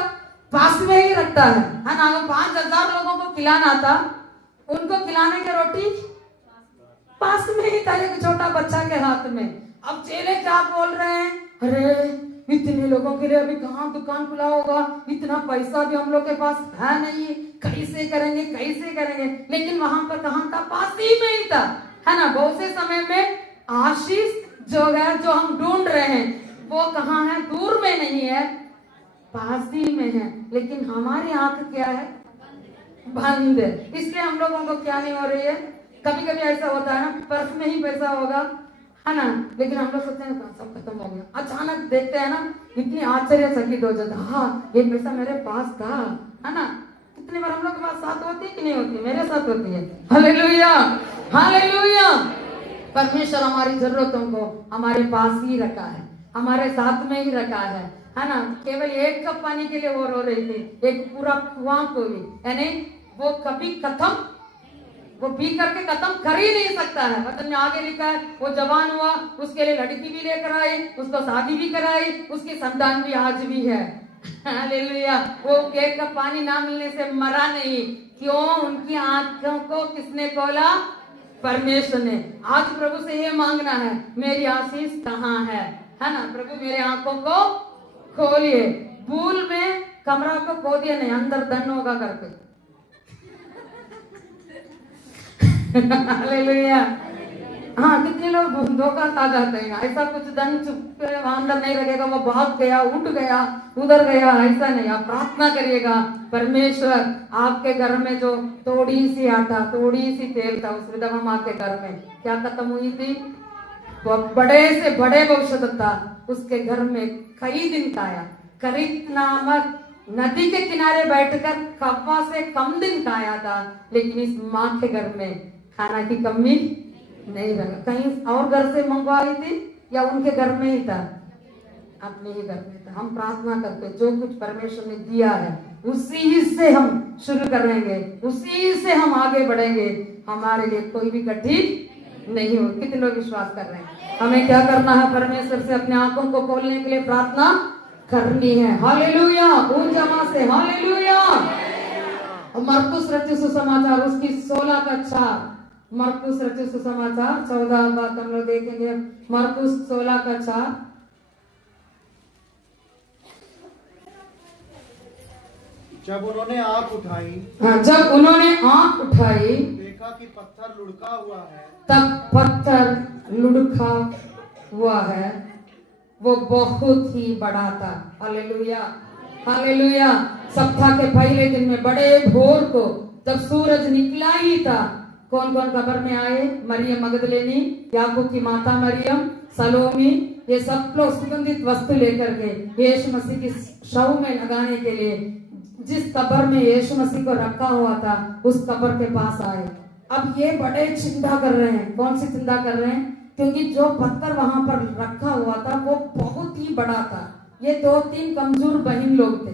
पास में ही रखता है ना। वो 5000 लोगों को खिलाना था, उनको खिलाने की रोटी पास में ही था, एक छोटा बच्चा के हाथ में। अब चेले क्या बोल रहे हैं? अरे इतने लोगों के लिए अभी कहाँ दुकान खुला होगा, इतना पैसा भी हम लोग के पास है नहीं, कैसे करेंगे कैसे करेंगे। लेकिन वहां पर कहाँ था? पास ही में ही था, है ना। बहुत से समय में आशीष जो है, जो हम ढूंढ रहे हैं, वो कहाँ है? दूर में नहीं है, पास ही में है। लेकिन हमारी आंख क्या है? बंद है। इसलिए हम लोगों को क्या नहीं हो रही है? कभी कभी ऐसा होता है ना, पर्स में ही पैसा होगा, है ना, लेकिन हम लोग सोचते हैं सब खत्म हो गया। अचानक देखते हैं ना, इतनी आश्चर्यचकित हो जाता, हाँ ये पैसा मेरे पास था, है ना। कितनी बार हम लोग के पास साथ होती है कि नहीं होती? मेरे साथ होती है। Hallelujah, hallelujah. परमेश्वर हमारी जरूरतों को हमारे पास ही रखा है, हमारे साथ में ही रखा है ना। केवल एक कप पानी के लिए वो रो रही थी, एक पूरा कुआं को भी, यानी वो कभी खत्म, वो पी करके खत्म कर ही नहीं सकता है। वचन में आगे लिखा है, वो जवान हुआ, उसके लिए लड़की भी लेकर आई, उसको शादी भी कराई, उसकी संतान भी आज भी है। हालेलुया। वो एक कप पानी ना मिलने से मरा नहीं। क्यों? उनकी आंखों को किसने खोला? परमेश्वर ने। आज प्रभु से ये मांगना है, मेरी आशीष कहाँ है ना। प्रभु मेरे आंखों को खोलिए। भूल में कमरा को खो दिया नहीं, अंदर धन होगा करके। हालेलुया। हाँ, कितने लोग धोखा खा जाते हैं, ऐसा कुछ धन चुप अंदर नहीं लगेगा, वो भाग गया, उठ गया, उधर गया, ऐसा नहीं। आप प्रार्थना करिएगा, परमेश्वर आपके घर में जो थोड़ी सी आटा, थोड़ी सी तेल था, उस विधवा माँ के घर में क्या खत्म हुई थी? वो बड़े से बड़े भविष्यद्वक्ता उसके घर में कई दिन खाया। करीत नामक नदी के किनारे बैठकर कव्वा से कम दिन खाया था, लेकिन इस माँ के घर में खाना की कमी नहीं रहा। कहीं और घर से मंगवाई थी या उनके घर में ही था? अपने ही घर में था। हम प्रार्थना करते, जो कुछ परमेश्वर ने दिया है उसी से हम शुरू करेंगे, उसी से हम आगे बढ़ेंगे। हमारे लिए कोई भी कठिन नहीं हो। कितने लोग विश्वास कर रहे हैं? हमें क्या करना है? परमेश्वर से अपने आंखों को खोलने के लिए प्रार्थना करनी है। हालेलुया। ऊंचा से हालेलुया। मरकुस रचित सुसमाचार उसकी 16:4, मरकुस रचित सुसमाचार 14 बात हम लोग देखेंगे। मरकुस 16:4। जब उन्होंने आंख उठाई, जब उन्होंने आंख उठाई, देखा कि पत्थर लुढ़का हुआ है। तब पत्थर लुढ़का हुआ है, वो बहुत ही बड़ा था। Hallelujah, hallelujah. सप्ताह के पहले दिन में बड़े भोर को जब सूरज निकला ही था, कौन कौन कब्र में आए? मरियम मगदलेनी, याकूब की माता मरियम, सलोमी, ये सब लोग सुगंधित वस्तु लेकर के यीशु मसीह की शव में लगाने के लिए जिस कब्र में यीशु मसीह को रखा हुआ था उस कब्र के पास आए। अब ये बड़े चिंता कर रहे हैं। कौन सी चिंता कर रहे हैं? क्योंकि जो पत्थर वहां पर रखा हुआ था वो बहुत ही बड़ा था। ये 2-3 कमजोर बहन लोग थे,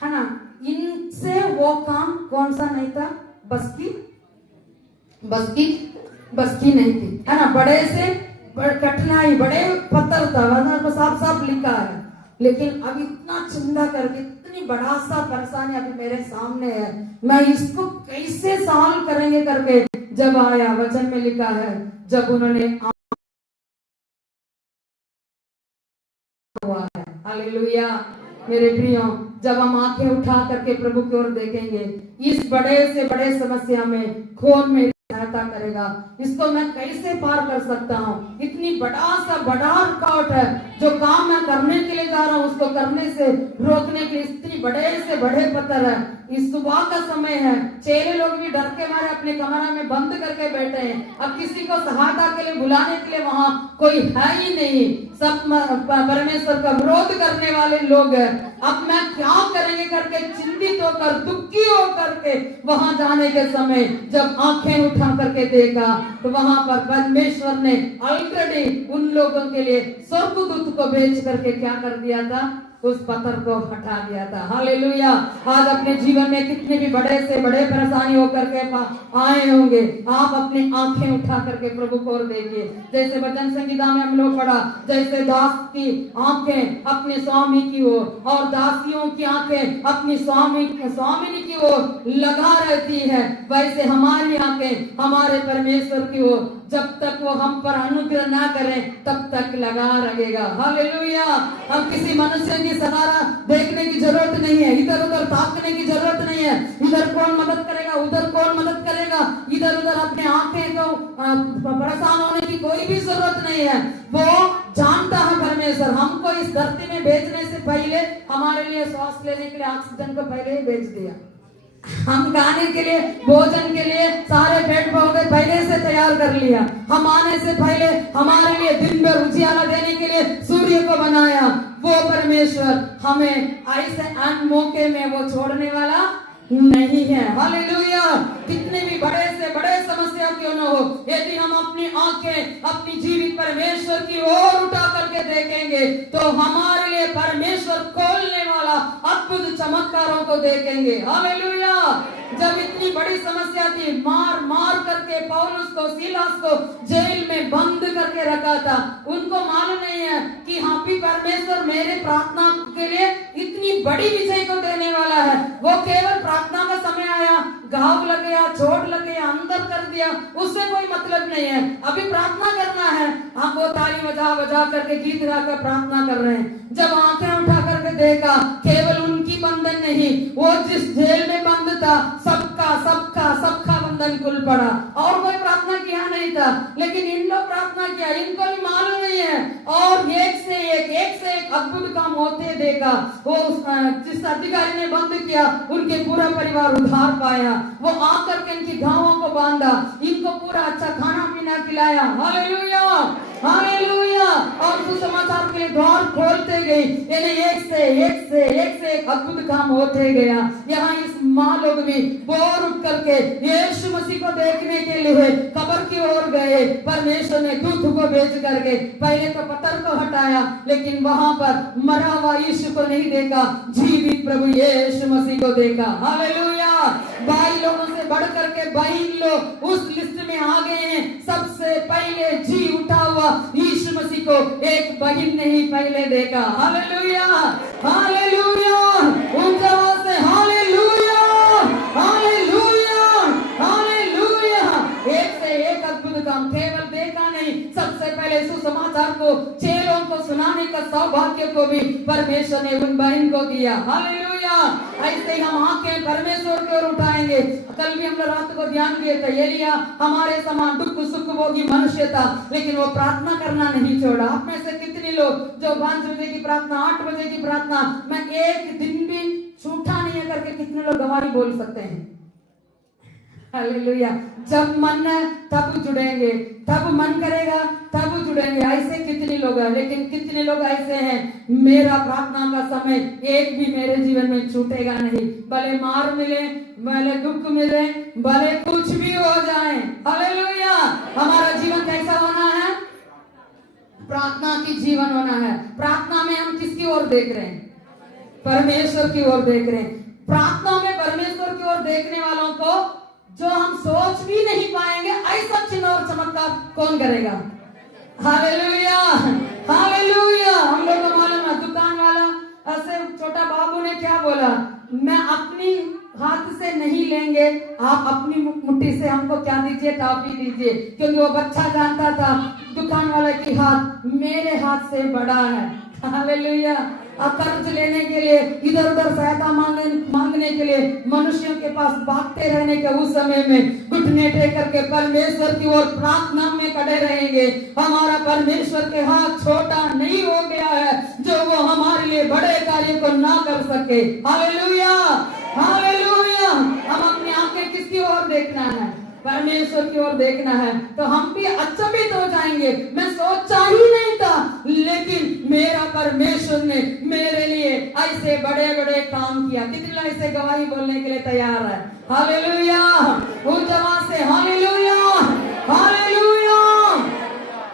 है ना। इनसे वो काम कौन सा नहीं था? बस की नहीं थी, है ना। बड़े से कठिनाई, बड़े पत्थर था, वरना साफ साफ लिखा है। लेकिन अब इतना चिंता करके, इतनी बड़ा सा परेशानी अभी मेरे सामने है, मैं इसको कैसे सॉल्व करेंगे करके जब आया, वचन में लिखा है जब उन्होंने हुआ है। हालेलुया मेरे प्रियो, जब हम आंखें उठा करके प्रभु की ओर देखेंगे, इस बड़े से बड़े समस्या में कौन मेरी सहायता करेगा? इसको मैं कैसे पार कर सकता हूँ? इतनी बड़ा रुकावट है। जो काम मैं करने के लिए जा रहा हूँ उसको करने से रोकने के लिए इतनी बड़े से बड़े पत्थर है। इस सुबह का समय है, चेले लोग भी डर के मारे अपने कमरा में बंद करके बैठे हैं। अब किसी को सहायता के लिए बुलाने के लिए वहां कोई है ही नहीं। सब परमेश्वर का विरोध करने वाले लोग हैं। अब मैं क्या करेंगे करके चिंतित होकर, दुखी होकर के वहां जाने के समय जब आंखें उठा करके देखा तो वहां पर परमेश्वर ने ऑलरेडी उन लोगों के लिए स्वर्गदूत को भेज करके क्या कर दिया था? उस पत्थर को हटा दिया था। हालेलुया। आज अपने जीवन में कितने भी बड़े से बड़े परेशानी होकर के आए होंगे, आप अपनी आंखें उठा करके प्रभु को और देखिए। जैसे वचन संहिता में हम लोग पढ़ा, जैसे दास की आंखें अपने स्वामी की ओर और दासियों की आंखें अपनी स्वामिनी की ओर लगा रहती है, वैसे हमारी आंखें हमारे परमेश्वर की ओर जब तक वो हम पर अनुग्रह ना करें तब तक लगा रहेगा। हालेलुया। हम किसी मनुष्य की सहारा देखने की जरूरत नहीं है, इधर उधर ताकने की जरूरत नहीं है। इधर कौन मदद करेगा, उधर कौन मदद करेगा, इधर उधर अपने आंखें को परेशान होने की कोई भी जरूरत नहीं है। वो जानता है परमेश्वर हमको इस धरती में भेजने से पहले हमारे लिए श्वास लेने के लिए ऑक्सीजन को पहले ही भेज दिया। हम खाने के लिए, भोजन के लिए सारे पेड़ पौधे पहले से तैयार कर लिया। हम आने से पहले हमारे लिए दिन भर उजियारा देने के लिए सूर्य को बनाया। वो परमेश्वर हमें ऐसे अनमौके में वो छोड़ने वाला नहीं है। हालेलुया। कितने भी बड़े से बड़े समस्या क्यों न हो, यदि हम अपनी आंखें अपनी जीवित परमेश्वर की ओर उठा करके देखेंगे तो हमारे लिए परमेश्वर खोलने वाला अद्भुत चमत्कारों को देखेंगे। हालेलुया। जब इतनी बड़ी समस्या थी, मार करके पौलुस को, सीलास को जेल में बंद करके रखा था, उनको मालूम नहीं है कि हाँ भी परमेश्वर मेरे प्रार्थना के लिए इतनी बड़ी विजय को देने वाला है। वो केवल प्रार्थना का समय आया, घाव लग गया, चोट लग गया, अंदर कर दिया, उससे कोई मतलब नहीं है। अभी प्रार्थना करना है। हम वो ताली बजा करके गीत गाकर प्रार्थना कर रहे हैं। जब आंखें उठा करके देखा, केवल उनकी बंधन नहीं, वो जिस जेल में बंद था सबका बंधन खुल पड़ा। और कोई प्रार्थना किया नहीं था, लेकिन इन लोग प्रार्थना किया, इनको भी मालूम नहीं है। और एक से एक अद्भुत काम होते देखा। वो जिस अधिकारी ने बंद किया, उनके पूरा परिवार उद्धार पाया। वो आकर के इनकी घावों को बांधा, इनको पूरा अच्छा खाना पीना खिलाया। Hallelujah, hallelujah. और सुसमाचार के लिए द्वार खोलते गए। यानी एक से एक अद्भुत काम होते गया। यहाँ इस माँ लोग भी बोर उठ करके यीशु मसीह को देखने के लिए कब्र की ओर गए। परमेश्वर ने दूत को भेज करके पहले तो पत्थर को हटाया, लेकिन वहां पर मरा हुआ यीशु को नहीं देखा, जीवित प्रभु यीशु मसीह को देखा। हालेलुया। भाई लोगों से बढ़ करके बहन लोग उस लिस्ट में आ गए हैं। सबसे पहले जी उठा हुआ यीशु मसीह को एक बहन ने ही पहले देखा। Hallelujah, hallelujah. उन जवाब से हालेलुया, हालेलुया, हालेलुया। एक से एक अद्भुत काम, केवल देखा नहीं, सबसे पहले सुसमाचार को चेलों को सुनाने का सौभाग्य को भी परमेश्वर ने उन बहन को दिया। हालेलुया। ऐसे ही हम आंखें परमेश्वर की ओर उठाएंगे। कल भी हम लोग रात को ध्यान दिए थे, एलिया हमारे समान दुख सुख भोगी मनुष्य था, लेकिन वो प्रार्थना करना नहीं छोड़ा। आप में से कितने लोग जो 5 बजे की प्रार्थना, 8 बजे की प्रार्थना, मैं एक दिन भी छूटा नहीं है करके कितने लोग गवाही बोल सकते हैं? हालेलुया। जब मन है तब जुड़ेंगे, तब मन करेगा तब जुड़ेंगे। ऐसे कितने लोग हैं, लेकिन कितने लोग ऐसे हैं, मेरा प्रार्थना का समय एक भी मेरे जीवन में छूटेगा नहीं, भले मार मिले, भले दुख मिले, भले कुछ भी हो जाए। हालेलुया। हमारा जीवन कैसा होना है? प्रार्थना की जीवन होना है। प्रार्थना में हम किसकी ओर देख रहे हैं? परमेश्वर की ओर देख रहे हैं। प्रार्थना में परमेश्वर की ओर देखने वालों को जो हम सोच भी नहीं पाएंगे, ऐसा चिन्ह और चमत्कार कौन करेगा? Hallelujah, hallelujah. हम लोग को मालूम है, दुकान वाला ऐसे छोटा बाबू ने क्या बोला, मैं अपनी हाथ से नहीं लेंगे, आप अपनी मुट्ठी से हमको क्या दीजिए? टॉफी दीजिए। क्योंकि वो बच्चा जानता था दुकान वाले की हाथ मेरे हाथ से बड़ा है। हालेलुया। कर्ज लेने के लिए, इधर उधर सहायता मांगने के लिए मनुष्यों के पास भागते रहने के उस समय में घुटने टेक करके परमेश्वर की ओर प्रार्थना में खड़े रहेंगे। हमारा परमेश्वर के हाथ छोटा नहीं हो गया है जो वो हमारे लिए बड़े कार्य को ना कर सके। Hallelujah, hallelujah. हम अपनी आंखें किसकी ओर देखना है? परमेश्वर की ओर देखना है। तो हम भी अचंभित हो जाएंगे, मैं सोचा ही नहीं था, लेकिन मेरा परमेश्वर ने मेरे लिए ऐसे बड़े बड़े काम किया। कितने लोग ऐसे गवाही बोलने के लिए तैयार है? हालेलुया। उस जवान से हालेलुया, हालेलुया।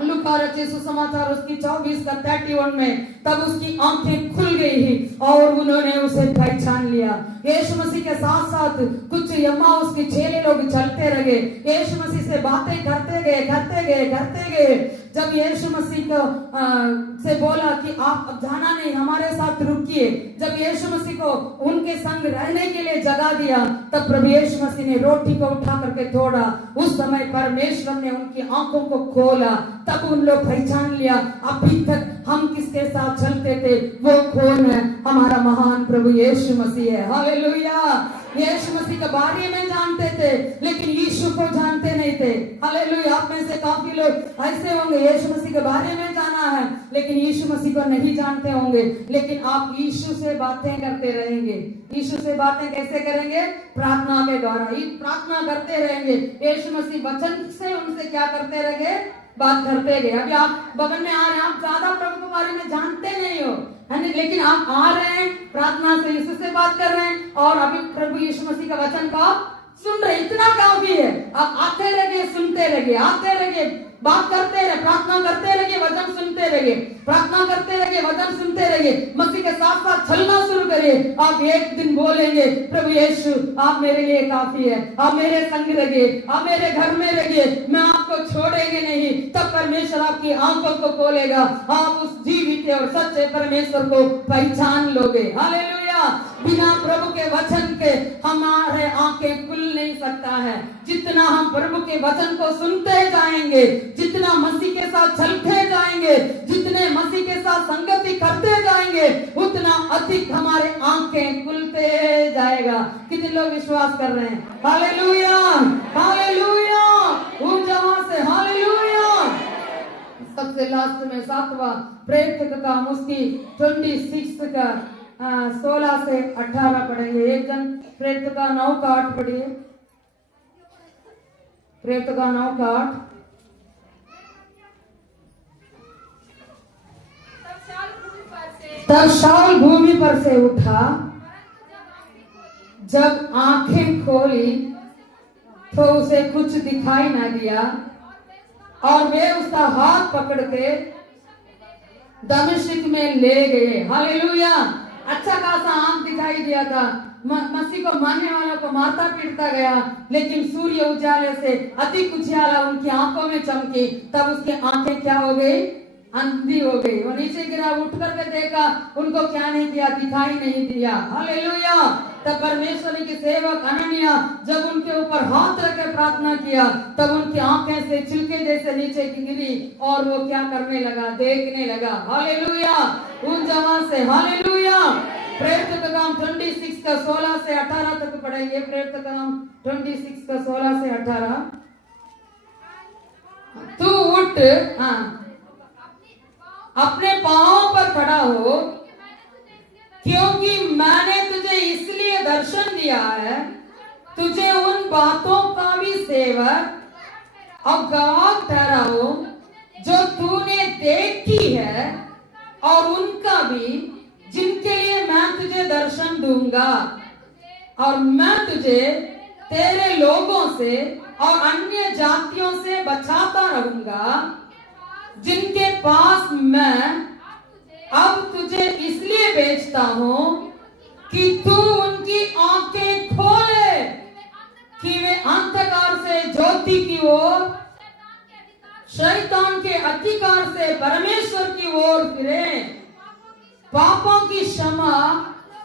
लूका रचित सुसमाचार उसकी 24:31 में, तब उसकी आंखें खुल गई ही और उन्होंने उसे पहचान लिया। यीशु मसीह के साथ साथ कुछ एम्माउस के चेले लोग चलते रहे, यीशु मसीह से बातें करते गए। जब यीशु मसीह को से बोला कि आप अब जाना नहीं, हमारे साथ रुकिए, जब यीशु मसीह को उनके संग रहने के लिए जगह दिया, तब प्रभु यीशु मसीह ने रोटी को उठा करके तोड़ा। उस समय परमेश्वर ने उनकी आंखों को खोला, तब उन लोग पहचान लिया, अभी तक हम किसके साथ चलते थे, वो कौन है? हमारा महान प्रभु यीशु मसीह है। हालेलुया। यीशु मसीह के बारे में जानते थे, लेकिन यीशु को जानते नहीं थे। हालेलुया। आप में से काफी लोग ऐसे होंगे, यीशु मसीह के बारे में जाना है, लेकिन यीशु मसीह को नहीं जानते होंगे। लेकिन आप यीशु से बातें करते रहेंगे। यीशु से बातें कैसे करेंगे? प्रार्थना के द्वारा। प्रार्थना करते रहेंगे, यीशु मसीह वचन से उनसे क्या करते रहेंगे? बात करते गए। अभी आप बगल में आ रहे हैं, आप ज्यादा प्रभु के बारे में जानते नहीं हो, है नहीं, लेकिन आप आ रहे हैं, प्रार्थना से यीशु से बात कर रहे हैं और अभी प्रभु यीशु मसीह का वचन का सुन रहे। इतना काफी है। आप आते रहिए, सुनते रहिए, आते रहिए, बात करते रहे, प्रार्थना करते रहिए, वचन सुनते रहिए, प्रार्थना करते रहिए, वचन सुनते रहिए, मसीह के साथ साथ चलना शुरू करिए। आप एक दिन बोलेंगे, प्रभु यीशु आप मेरे लिए काफी है, आप मेरे संग रहिए, आप मेरे घर में रहिए, मैं आपको छोड़ेंगे नहीं। तब परमेश्वर आपकी आंखों को खोलेगा, आप उस जीवित और सच्चे परमेश्वर को पहचान लोगे। हालेलुया। बिना प्रभु के वचन के हमारे आंखें खुल नहीं सकता है। जितना हम प्रभु के वचन को सुनते जाएंगे, जितना मसीह के साथ चलते जाएंगे, जितने मसीह के साथ संगति करते जाएंगे, उतना अधिक हमारे आंखें खुलते जाएगा। कितने लोग विश्वास कर रहे हैं? Hallelujah, hallelujah. उन जवान से हालेलुया। सबसे लास्ट में 7वां प्रेरित का काम, उसकी 26 का 16 से 18 पढ़ेंगे। एक जन प्रेरित का 9 का 8 पढ़िए। प्रेरित का 9 का 8। तब शाऊल भूमि पर से उठा, जब आंखें खोली तो उसे कुछ दिखाई ना दिया, और वे उसका हाथ पकड़ के दमिश्क में ले गए। हालेलुया। अच्छा खासा आंख दिखाई दिया था, मसीह को मानने वालों को मारता पीटता गया, लेकिन सूर्य उजाले से अधिक उजियाला उनकी आंखों में चमकी। तब उसकी आंखें क्या हो गई? अंधी हो गई। वो नीचे गिरा, उठ करके देखा, उनको क्या नहीं किया? दिखाई नहीं दिया। हालेलुया। तब परमेश्वर के सेवक अननिया जब उनके ऊपर हाथ रख के प्रार्थना किया, तब उनकी आंखें से छिलके जैसे नीचे गिरी और वो क्या करने लगा? देखने लगा। हालेलुया। उन जवान से हालेलुया। प्रेरित का काम 26 का 16 से 18 तक पढ़ेंगे। प्रेरित का काम 26 का 16 से 18। तू उठ, अपने पांवों पर खड़ा हो, क्योंकि मैंने तुझे इसलिए दर्शन दिया है, तुझे उन बातों का भी सेवक और गवाह ठहराऊं जो तूने देखी है, और उनका भी जिनके लिए मैं तुझे दर्शन दूंगा, और मैं तुझे तेरे लोगों से और अन्य जातियों से बचाता रहूंगा, जिनके पास मैं अब तुझे इसलिए भेजता हूं कि तू उनकी आंखें खोले कि वे अंधकार से ज्योति की ओर, शैतान के अधिकार से परमेश्वर की ओर फिरे, पापों की क्षमा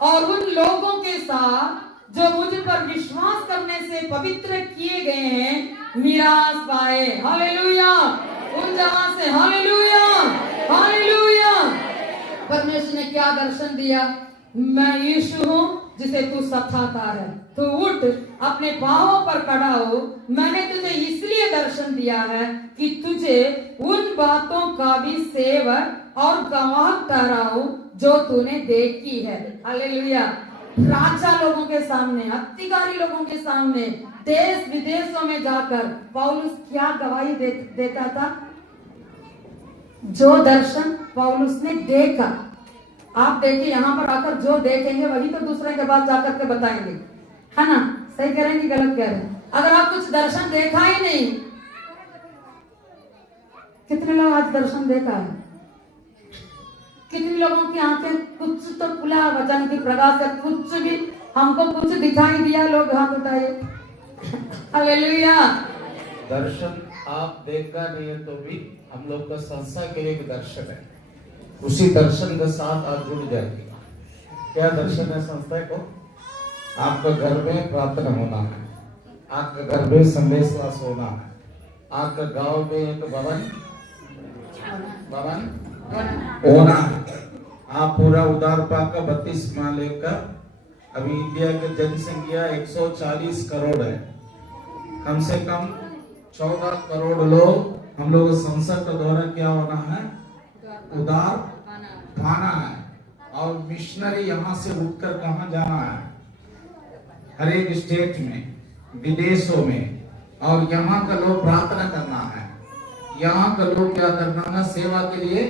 और उन लोगों के साथ जो मुझ पर विश्वास करने से पवित्र किए गए हैं मिरास पाए। हालेलुया। उन जगह से हालेलुया, हालेलुया। परमेश्वर ने क्या दर्शन दिया? मैं यीशु हूँ जिसे तू सताता है, तू उठ, अपने पांवों पर खड़ा हो। मैंने तुझे इसलिए दर्शन दिया है कि तुझे उन बातों का भी सेवक और गवाह ठहराऊं जो तूने देखी है। हालेलुया। राजा लोगों के सामने, अधिकारी लोगों के सामने, देश विदेशों में जाकर पौलुस क्या गवाही देता था? जो दर्शन पौलुस ने देखा, आप देखिए यहाँ पर आकर जो देखेंगे वही तो दूसरे के बाद जाकर के बताएंगे, है ना? सही कह रहे हैं कि गलत कह रहे हैं? अगर आप कुछ दर्शन देखा ही नहीं, कितने लोग आज दर्शन देखा है? कितने लोगों की आंखें कुछ तो खुला, वचन की प्रकाश से कुछ भी हमको कुछ दिखाई दिया? लोग हाथ उठाए। हालेलुया। दर्शन आप देखा नहीं है तो भी हम लोग का संस्था के लिए एक दर्शन है, उसी दर्शन के साथ आप जुड़ जाएंगे। क्या दर्शन है संस्था को? आपका घर में प्रार्थना होना है, आपका घर में संदेश वास होना है, आपका गांव में एक भवन होना है। आप पूरा उदार पाक का 32 माह लेकर अभी इंडिया की जनसंख्या 140 करोड़ है, कम से कम 14 करोड़ लोग हम लोग संसद का दौरा क्या होना है? उदार पाना है। और मिशनरी यहाँ से उठकर कहाँ जाना है? हर एक स्टेट में, विदेशों में, और यहाँ का लोग प्रार्थना करना है, यहाँ का लोग क्या करना है? सेवा के लिए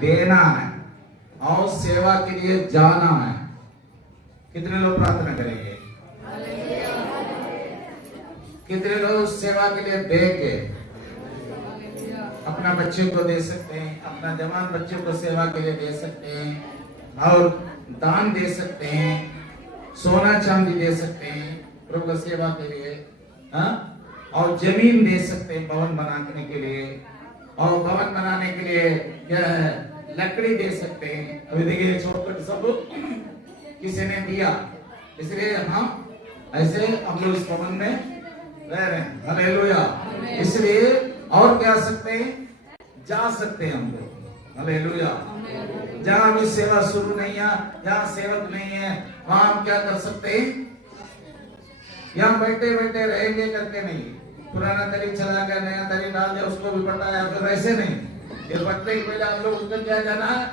देना है और सेवा के लिए जाना है। कितने लोग प्रार्थना करेंगे? कितने लोग सेवा के लिए देंगे? अपना बच्चे को दे सकते हैं, अपना जवान बच्चे को सेवा के लिए दे सकते हैं, और दान दे सकते हैं, सोना चांदी दे सकते हैं प्रभु की सेवा के लिए, और जमीन दे सकते हैं भवन बनाने के लिए, और भवन बनाने के लिए क्या है? लकड़ी दे सकते हैं। अभी देखिए छोटे सब किसी ने दिया, इसलिए हम ऐसे हम लोग इस भवन में रह रहे हैं। हालेलुया। इसलिए और क्या सकते हैं? जा सकते हैं हम लोग। हालेलुया। जहाँ भी सेवा शुरू नहीं है, जहाँ सेवक नहीं है, वहां हम क्या कर सकते हैं? यहाँ बैठे बैठे रहेंगे करके नहीं, पुराना तरी चला गया, नया तरी डाल दिया, उसको भी पटाया, फिर ऐसे नहीं। ये पटने के पहले हम लोग उधर क्या जाना है?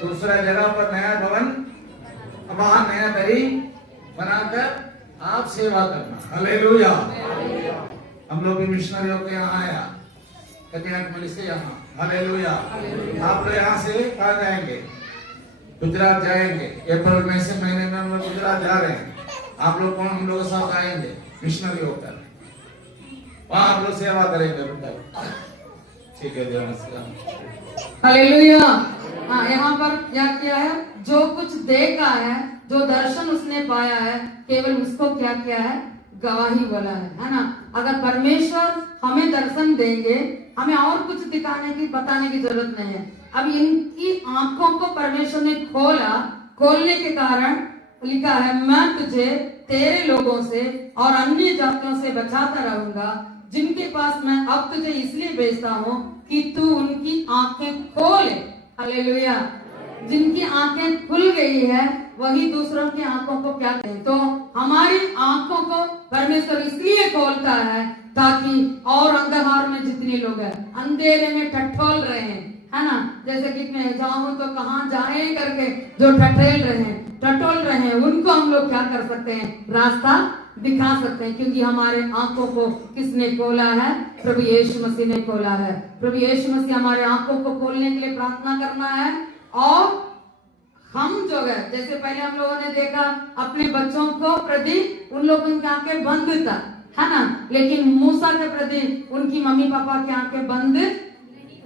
दूसरा जगह पर नया भवन, वहां नया तरी बनाकर आप सेवा करना। हालेलुया। हम लोग भी मिशनरियों के यहाँ आया, कन्याकुमारी से यहाँ। हालेलुया। आप लोग यहाँ से कहाँ जाएंगे? गुजरात जाएंगे। अप्रैल मई से महीने में हम लोग गुजरात जा रहे हैं। आप लोग कौन हम लोग साथ आएंगे? मिशनरी होकर वहाँ आप लोग सेवा करेंगे। ठीक है, हालेलुया। हाँ, यहाँ पर क्या किया है? जो कुछ देखा है, जो दर्शन उसने पाया है, केवल उसको क्या किया है? गवाही बोला है ना? अगर परमेश्वर हमें दर्शन देंगे, हमें और कुछ दिखाने की, बताने की जरूरत नहीं है। अब इनकी आंखों को परमेश्वर ने खोला, खोलने के कारण लिखा है, मैं तुझे तेरे लोगों से और अन्य जातियों से बचाता रहूंगा, जिनके पास मैं अब तुझे इसलिए भेजता हूँ कि तू उनकी आंखें खोले। हालेलुया। जिनकी आंखें खुल गई है वही दूसरों की आंखों को क्या कहें? तो हमारी आंखों को परमेश्वर इसलिए खोलता है ताकि और अंधकार में जितने लोग हैं, अंधेरे में ठठोल रहे हैं, है ना? जैसे कि मैं जाऊं तो कहाँ जाए करके जो ठठेल रहे हैं, टटोल रहे हैं, उनको हम लोग क्या कर सकते हैं? रास्ता दिखा सकते हैं, क्योंकि हमारे आंखों को किसने खोला है? प्रभु यीशु मसीह ने खोला है। प्रभु यीशु मसीह हमारे आंखों को खोलने के लिए प्रार्थना करना है। और हम जो है, जैसे पहले हम लोगों ने देखा अपने बच्चों को प्रति उन लोगों की आंखें बंद था, है ना, लेकिन मूसा के प्रति उनकी मम्मी पापा की आंखें बंद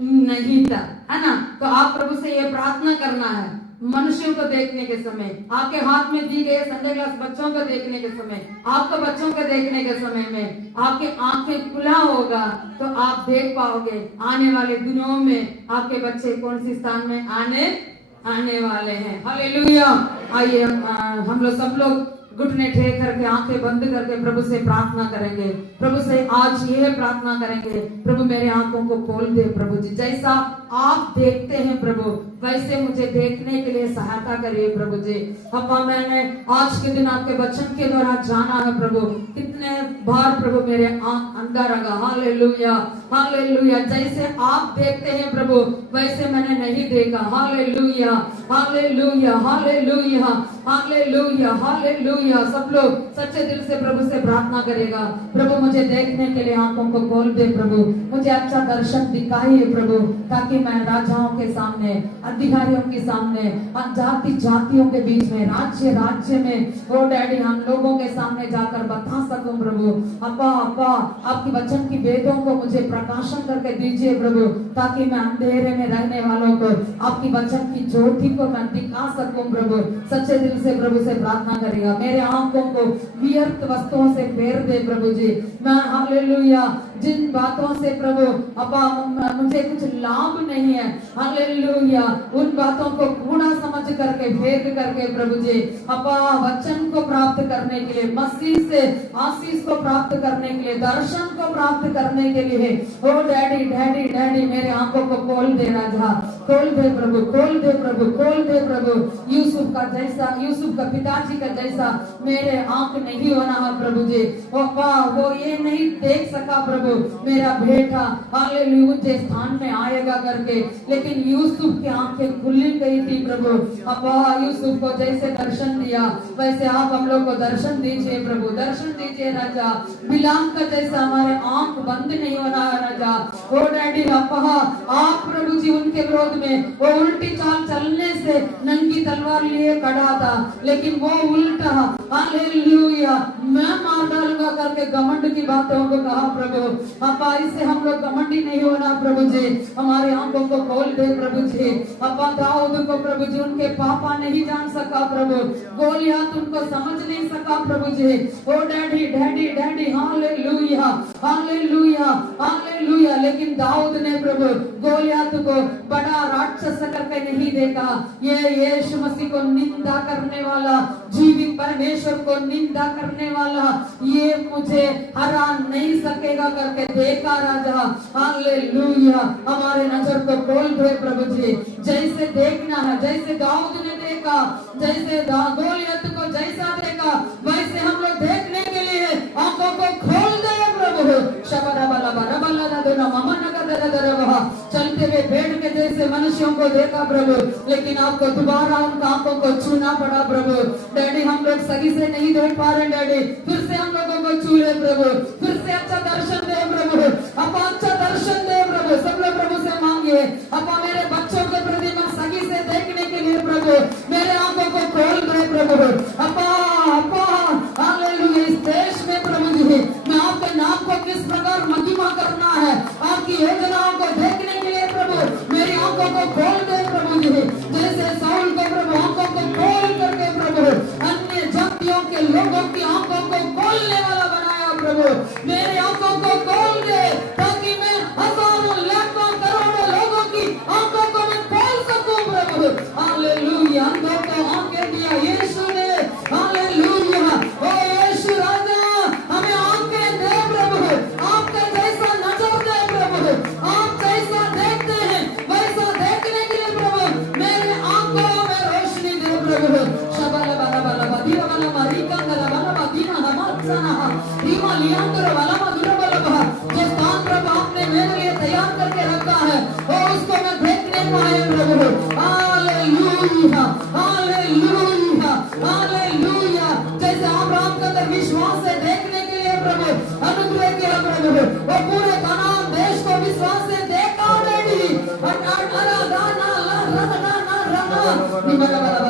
नहीं था, है ना। तो आप प्रभु से ये प्रार्थना करना है, मनुष्यों को देखने के समय, आपके हाथ में दी गई संडे क्लास बच्चों को देखने के समय, आपको बच्चों को देखने के समय में आपके आंखें खुला होगा तो आप देख पाओगे आने वाले दिनों में आपके बच्चे कौन सी स्थान में आने वाले हैं। हालेलुया। आइए हम लोग सब लोग घुटने टेक करके आंखें बंद करके प्रभु से प्रार्थना करेंगे। प्रभु से आज यह प्रार्थना करेंगे, प्रभु मेरे आंखों को खोल दे प्रभु जी, जैसा आप देखते हैं प्रभु वैसे मुझे देखने के लिए सहायता करिए प्रभु जी। अब्बा मैंने आज के दिन आपके वचन के द्वारा जाना है प्रभु, कितने बार प्रभु मेरे आंख अंधा रहा। हालेलुया हालेलुया। जैसे आप देखते हैं प्रभु वैसे मैंने नहीं देखा। हालेलुया हालेलुया हालेलुया हालेलुया हालेलुया। सब लोग सच्चे दिल से प्रभु से प्रार्थना करेगा, प्रभु मुझे देखने के लिए आंखों को खोल दे प्रभु, मुझे अच्छा दर्शन दिखाइए प्रभु, ताकि मैं राजाओं के सामने, अधिकारियों के सामने, जाति जातियों के बीच में, राज्य राज्य में, ओ डैडी हम लोगों के सामने जाकर बता सकूं प्रभु। अब्बा अब्बा आपकी वचन की वेदों को मुझे प्रकाशन करके दीजिए प्रभु, ताकि मैं अंधेरे में रहने वालों को आपकी वचन की ज्योति को मैं दिखा सकूं प्रभु। सच्चे दिल से प्रभु से प्रार्थना करेगा, मेरे आंखों को व्यर्थ वस्तुओं से फेर दे प्रभु जी। मैं हालेलुया जिन बातों से प्रभु अब्बा मुझे कुछ लाभ नहीं है, हालेलुया उन बातों को कूड़ा समझ करके फेंक करके प्रभु जी अब्बा वचन को प्राप्त करने के लिए, मसीह से आशीष को प्राप्त करने के लिए, दर्शन को प्राप्त करने के लिए, ओ डैडी डैडी डैडी मेरे आंखों को खोल दे राजा, खोल दे प्रभु, खोल दे प्रभु, खोल दे प्रभु। यूसुफ का जैसा, यूसुफ का पिताजी का जैसा मेरे आंख नहीं होना है प्रभु जी। वो ये नहीं देख सका प्रभु मेरा बेटा हालेलुया ऊंचे स्थान में आएगा करके, लेकिन यूसुफ की आंखें खुली गई थी प्रभु। अब्बा यूसुफ को जैसे दर्शन दिया वैसे आप हम लोग को दर्शन दीजिए प्रभु, दर्शन दीजिए राजा। बिलाम का जैसा हमारे आंख बंद नहीं होना है राजा। ओ डैडी अब्बा आप प्रभु जी उनके विरोध में वो उल्टी चाल चलने से नंगी तलवार लिए खड़ा था, लेकिन वो उल्टा हालेलुया मैं मार डालूंगा करके घमंड की बातों को कहा प्रभु। अब्बा इससे हम लोग घमंडी नहीं होना प्रभु जी, हमारे आंखों को खोल दे प्रभु जी। अब्बा दाऊद को प्रभु जी उनके पापा नहीं जान सका प्रभु, गोलियत उनको समझ नहीं सका प्रभु जी। ओ डैडी डैडी डैडी हालेलुया हालेलुया हालेलुया। लेकिन दाऊद ने प्रभु गोलियत को बड़ा राक्षस करके नहीं देखा, ये यीशु मसीह को निंदा करने वाला, जीवित परमेश्वर को निंदा करने वाला, ये मुझे हरा नहीं सकेगा करके देखा राजा। हालेलुया हमारे नजर को खोल दे प्रभु जी, जैसे देखना है, जैसे दाऊद ने देखा, जैसे गोलियत को जैसा देखा वैसे हम लोग देखने के लिए आंखों को खोल दे प्रभु। चलते हुए भेड़ के जैसे मनुष्यों को देखा प्रभु, लेकिन आपको दोबारा उनका आंखों को छूना पड़ा प्रभु। डैडी हम लोग सही से नहीं देख पा रहे डैडी, फिर से हम लोगों को छू ले प्रभु, फिर से अच्छा दर्शन दे प्रभु, अब अच्छा दर्शन दे प्रभु। सब लोग प्रभु से मांगिए, अब मेरे बच्चों के प्रति मैं सही से देखने के लिए प्रभु मेरे आंखों को खोल दे प्रभु। अब्बा हालेलुया इस देश में प्रभु जी मैं आपके नाम को किस प्रकार महिमा करना है, आपकी योजनाओं को देखने के लिए प्रभु मेरी आंखों को खोल दे प्रभु जी। जैसे साउल को प्रभु आंखों को खोल करके प्रभु अन्य जातियों के लोगों की आंखों को खोलने वाला बनाया प्रभु, मेरी आंखों को खोल दे ताकि मैं हजारों लाखों करोड़ों लोगों की आंखों को मैं खोल सकूं प्रभु। हालेलुया अंधों को आंखें दिया यीशु ने, हालेलुया ओ यीशु राजा हमें आंखें दे प्रभु, आपके जैसा नजर दे प्रभु, आप जैसा देखते हैं वैसा देखने के लिए प्रभु मेरे आंखों में रोशनी दे प्रभु। शबला बला बला बदीरा बला मारिका गला बला बदीना हमारा रीमा लियांगर वाला मधुर बला बहा, जो स्थान प्रभु आपने मेरे लिए तैयार करके रखा है वो उसको मैं देखने को आया प्रभु। हालेलुया हालेलुया हालेलुया। जैसे अब्राहम का विश्वास से प्रभु अनुग्रह किया प्रभु वो पूरे कनान देश को विश्वास से देखा बेटी निमन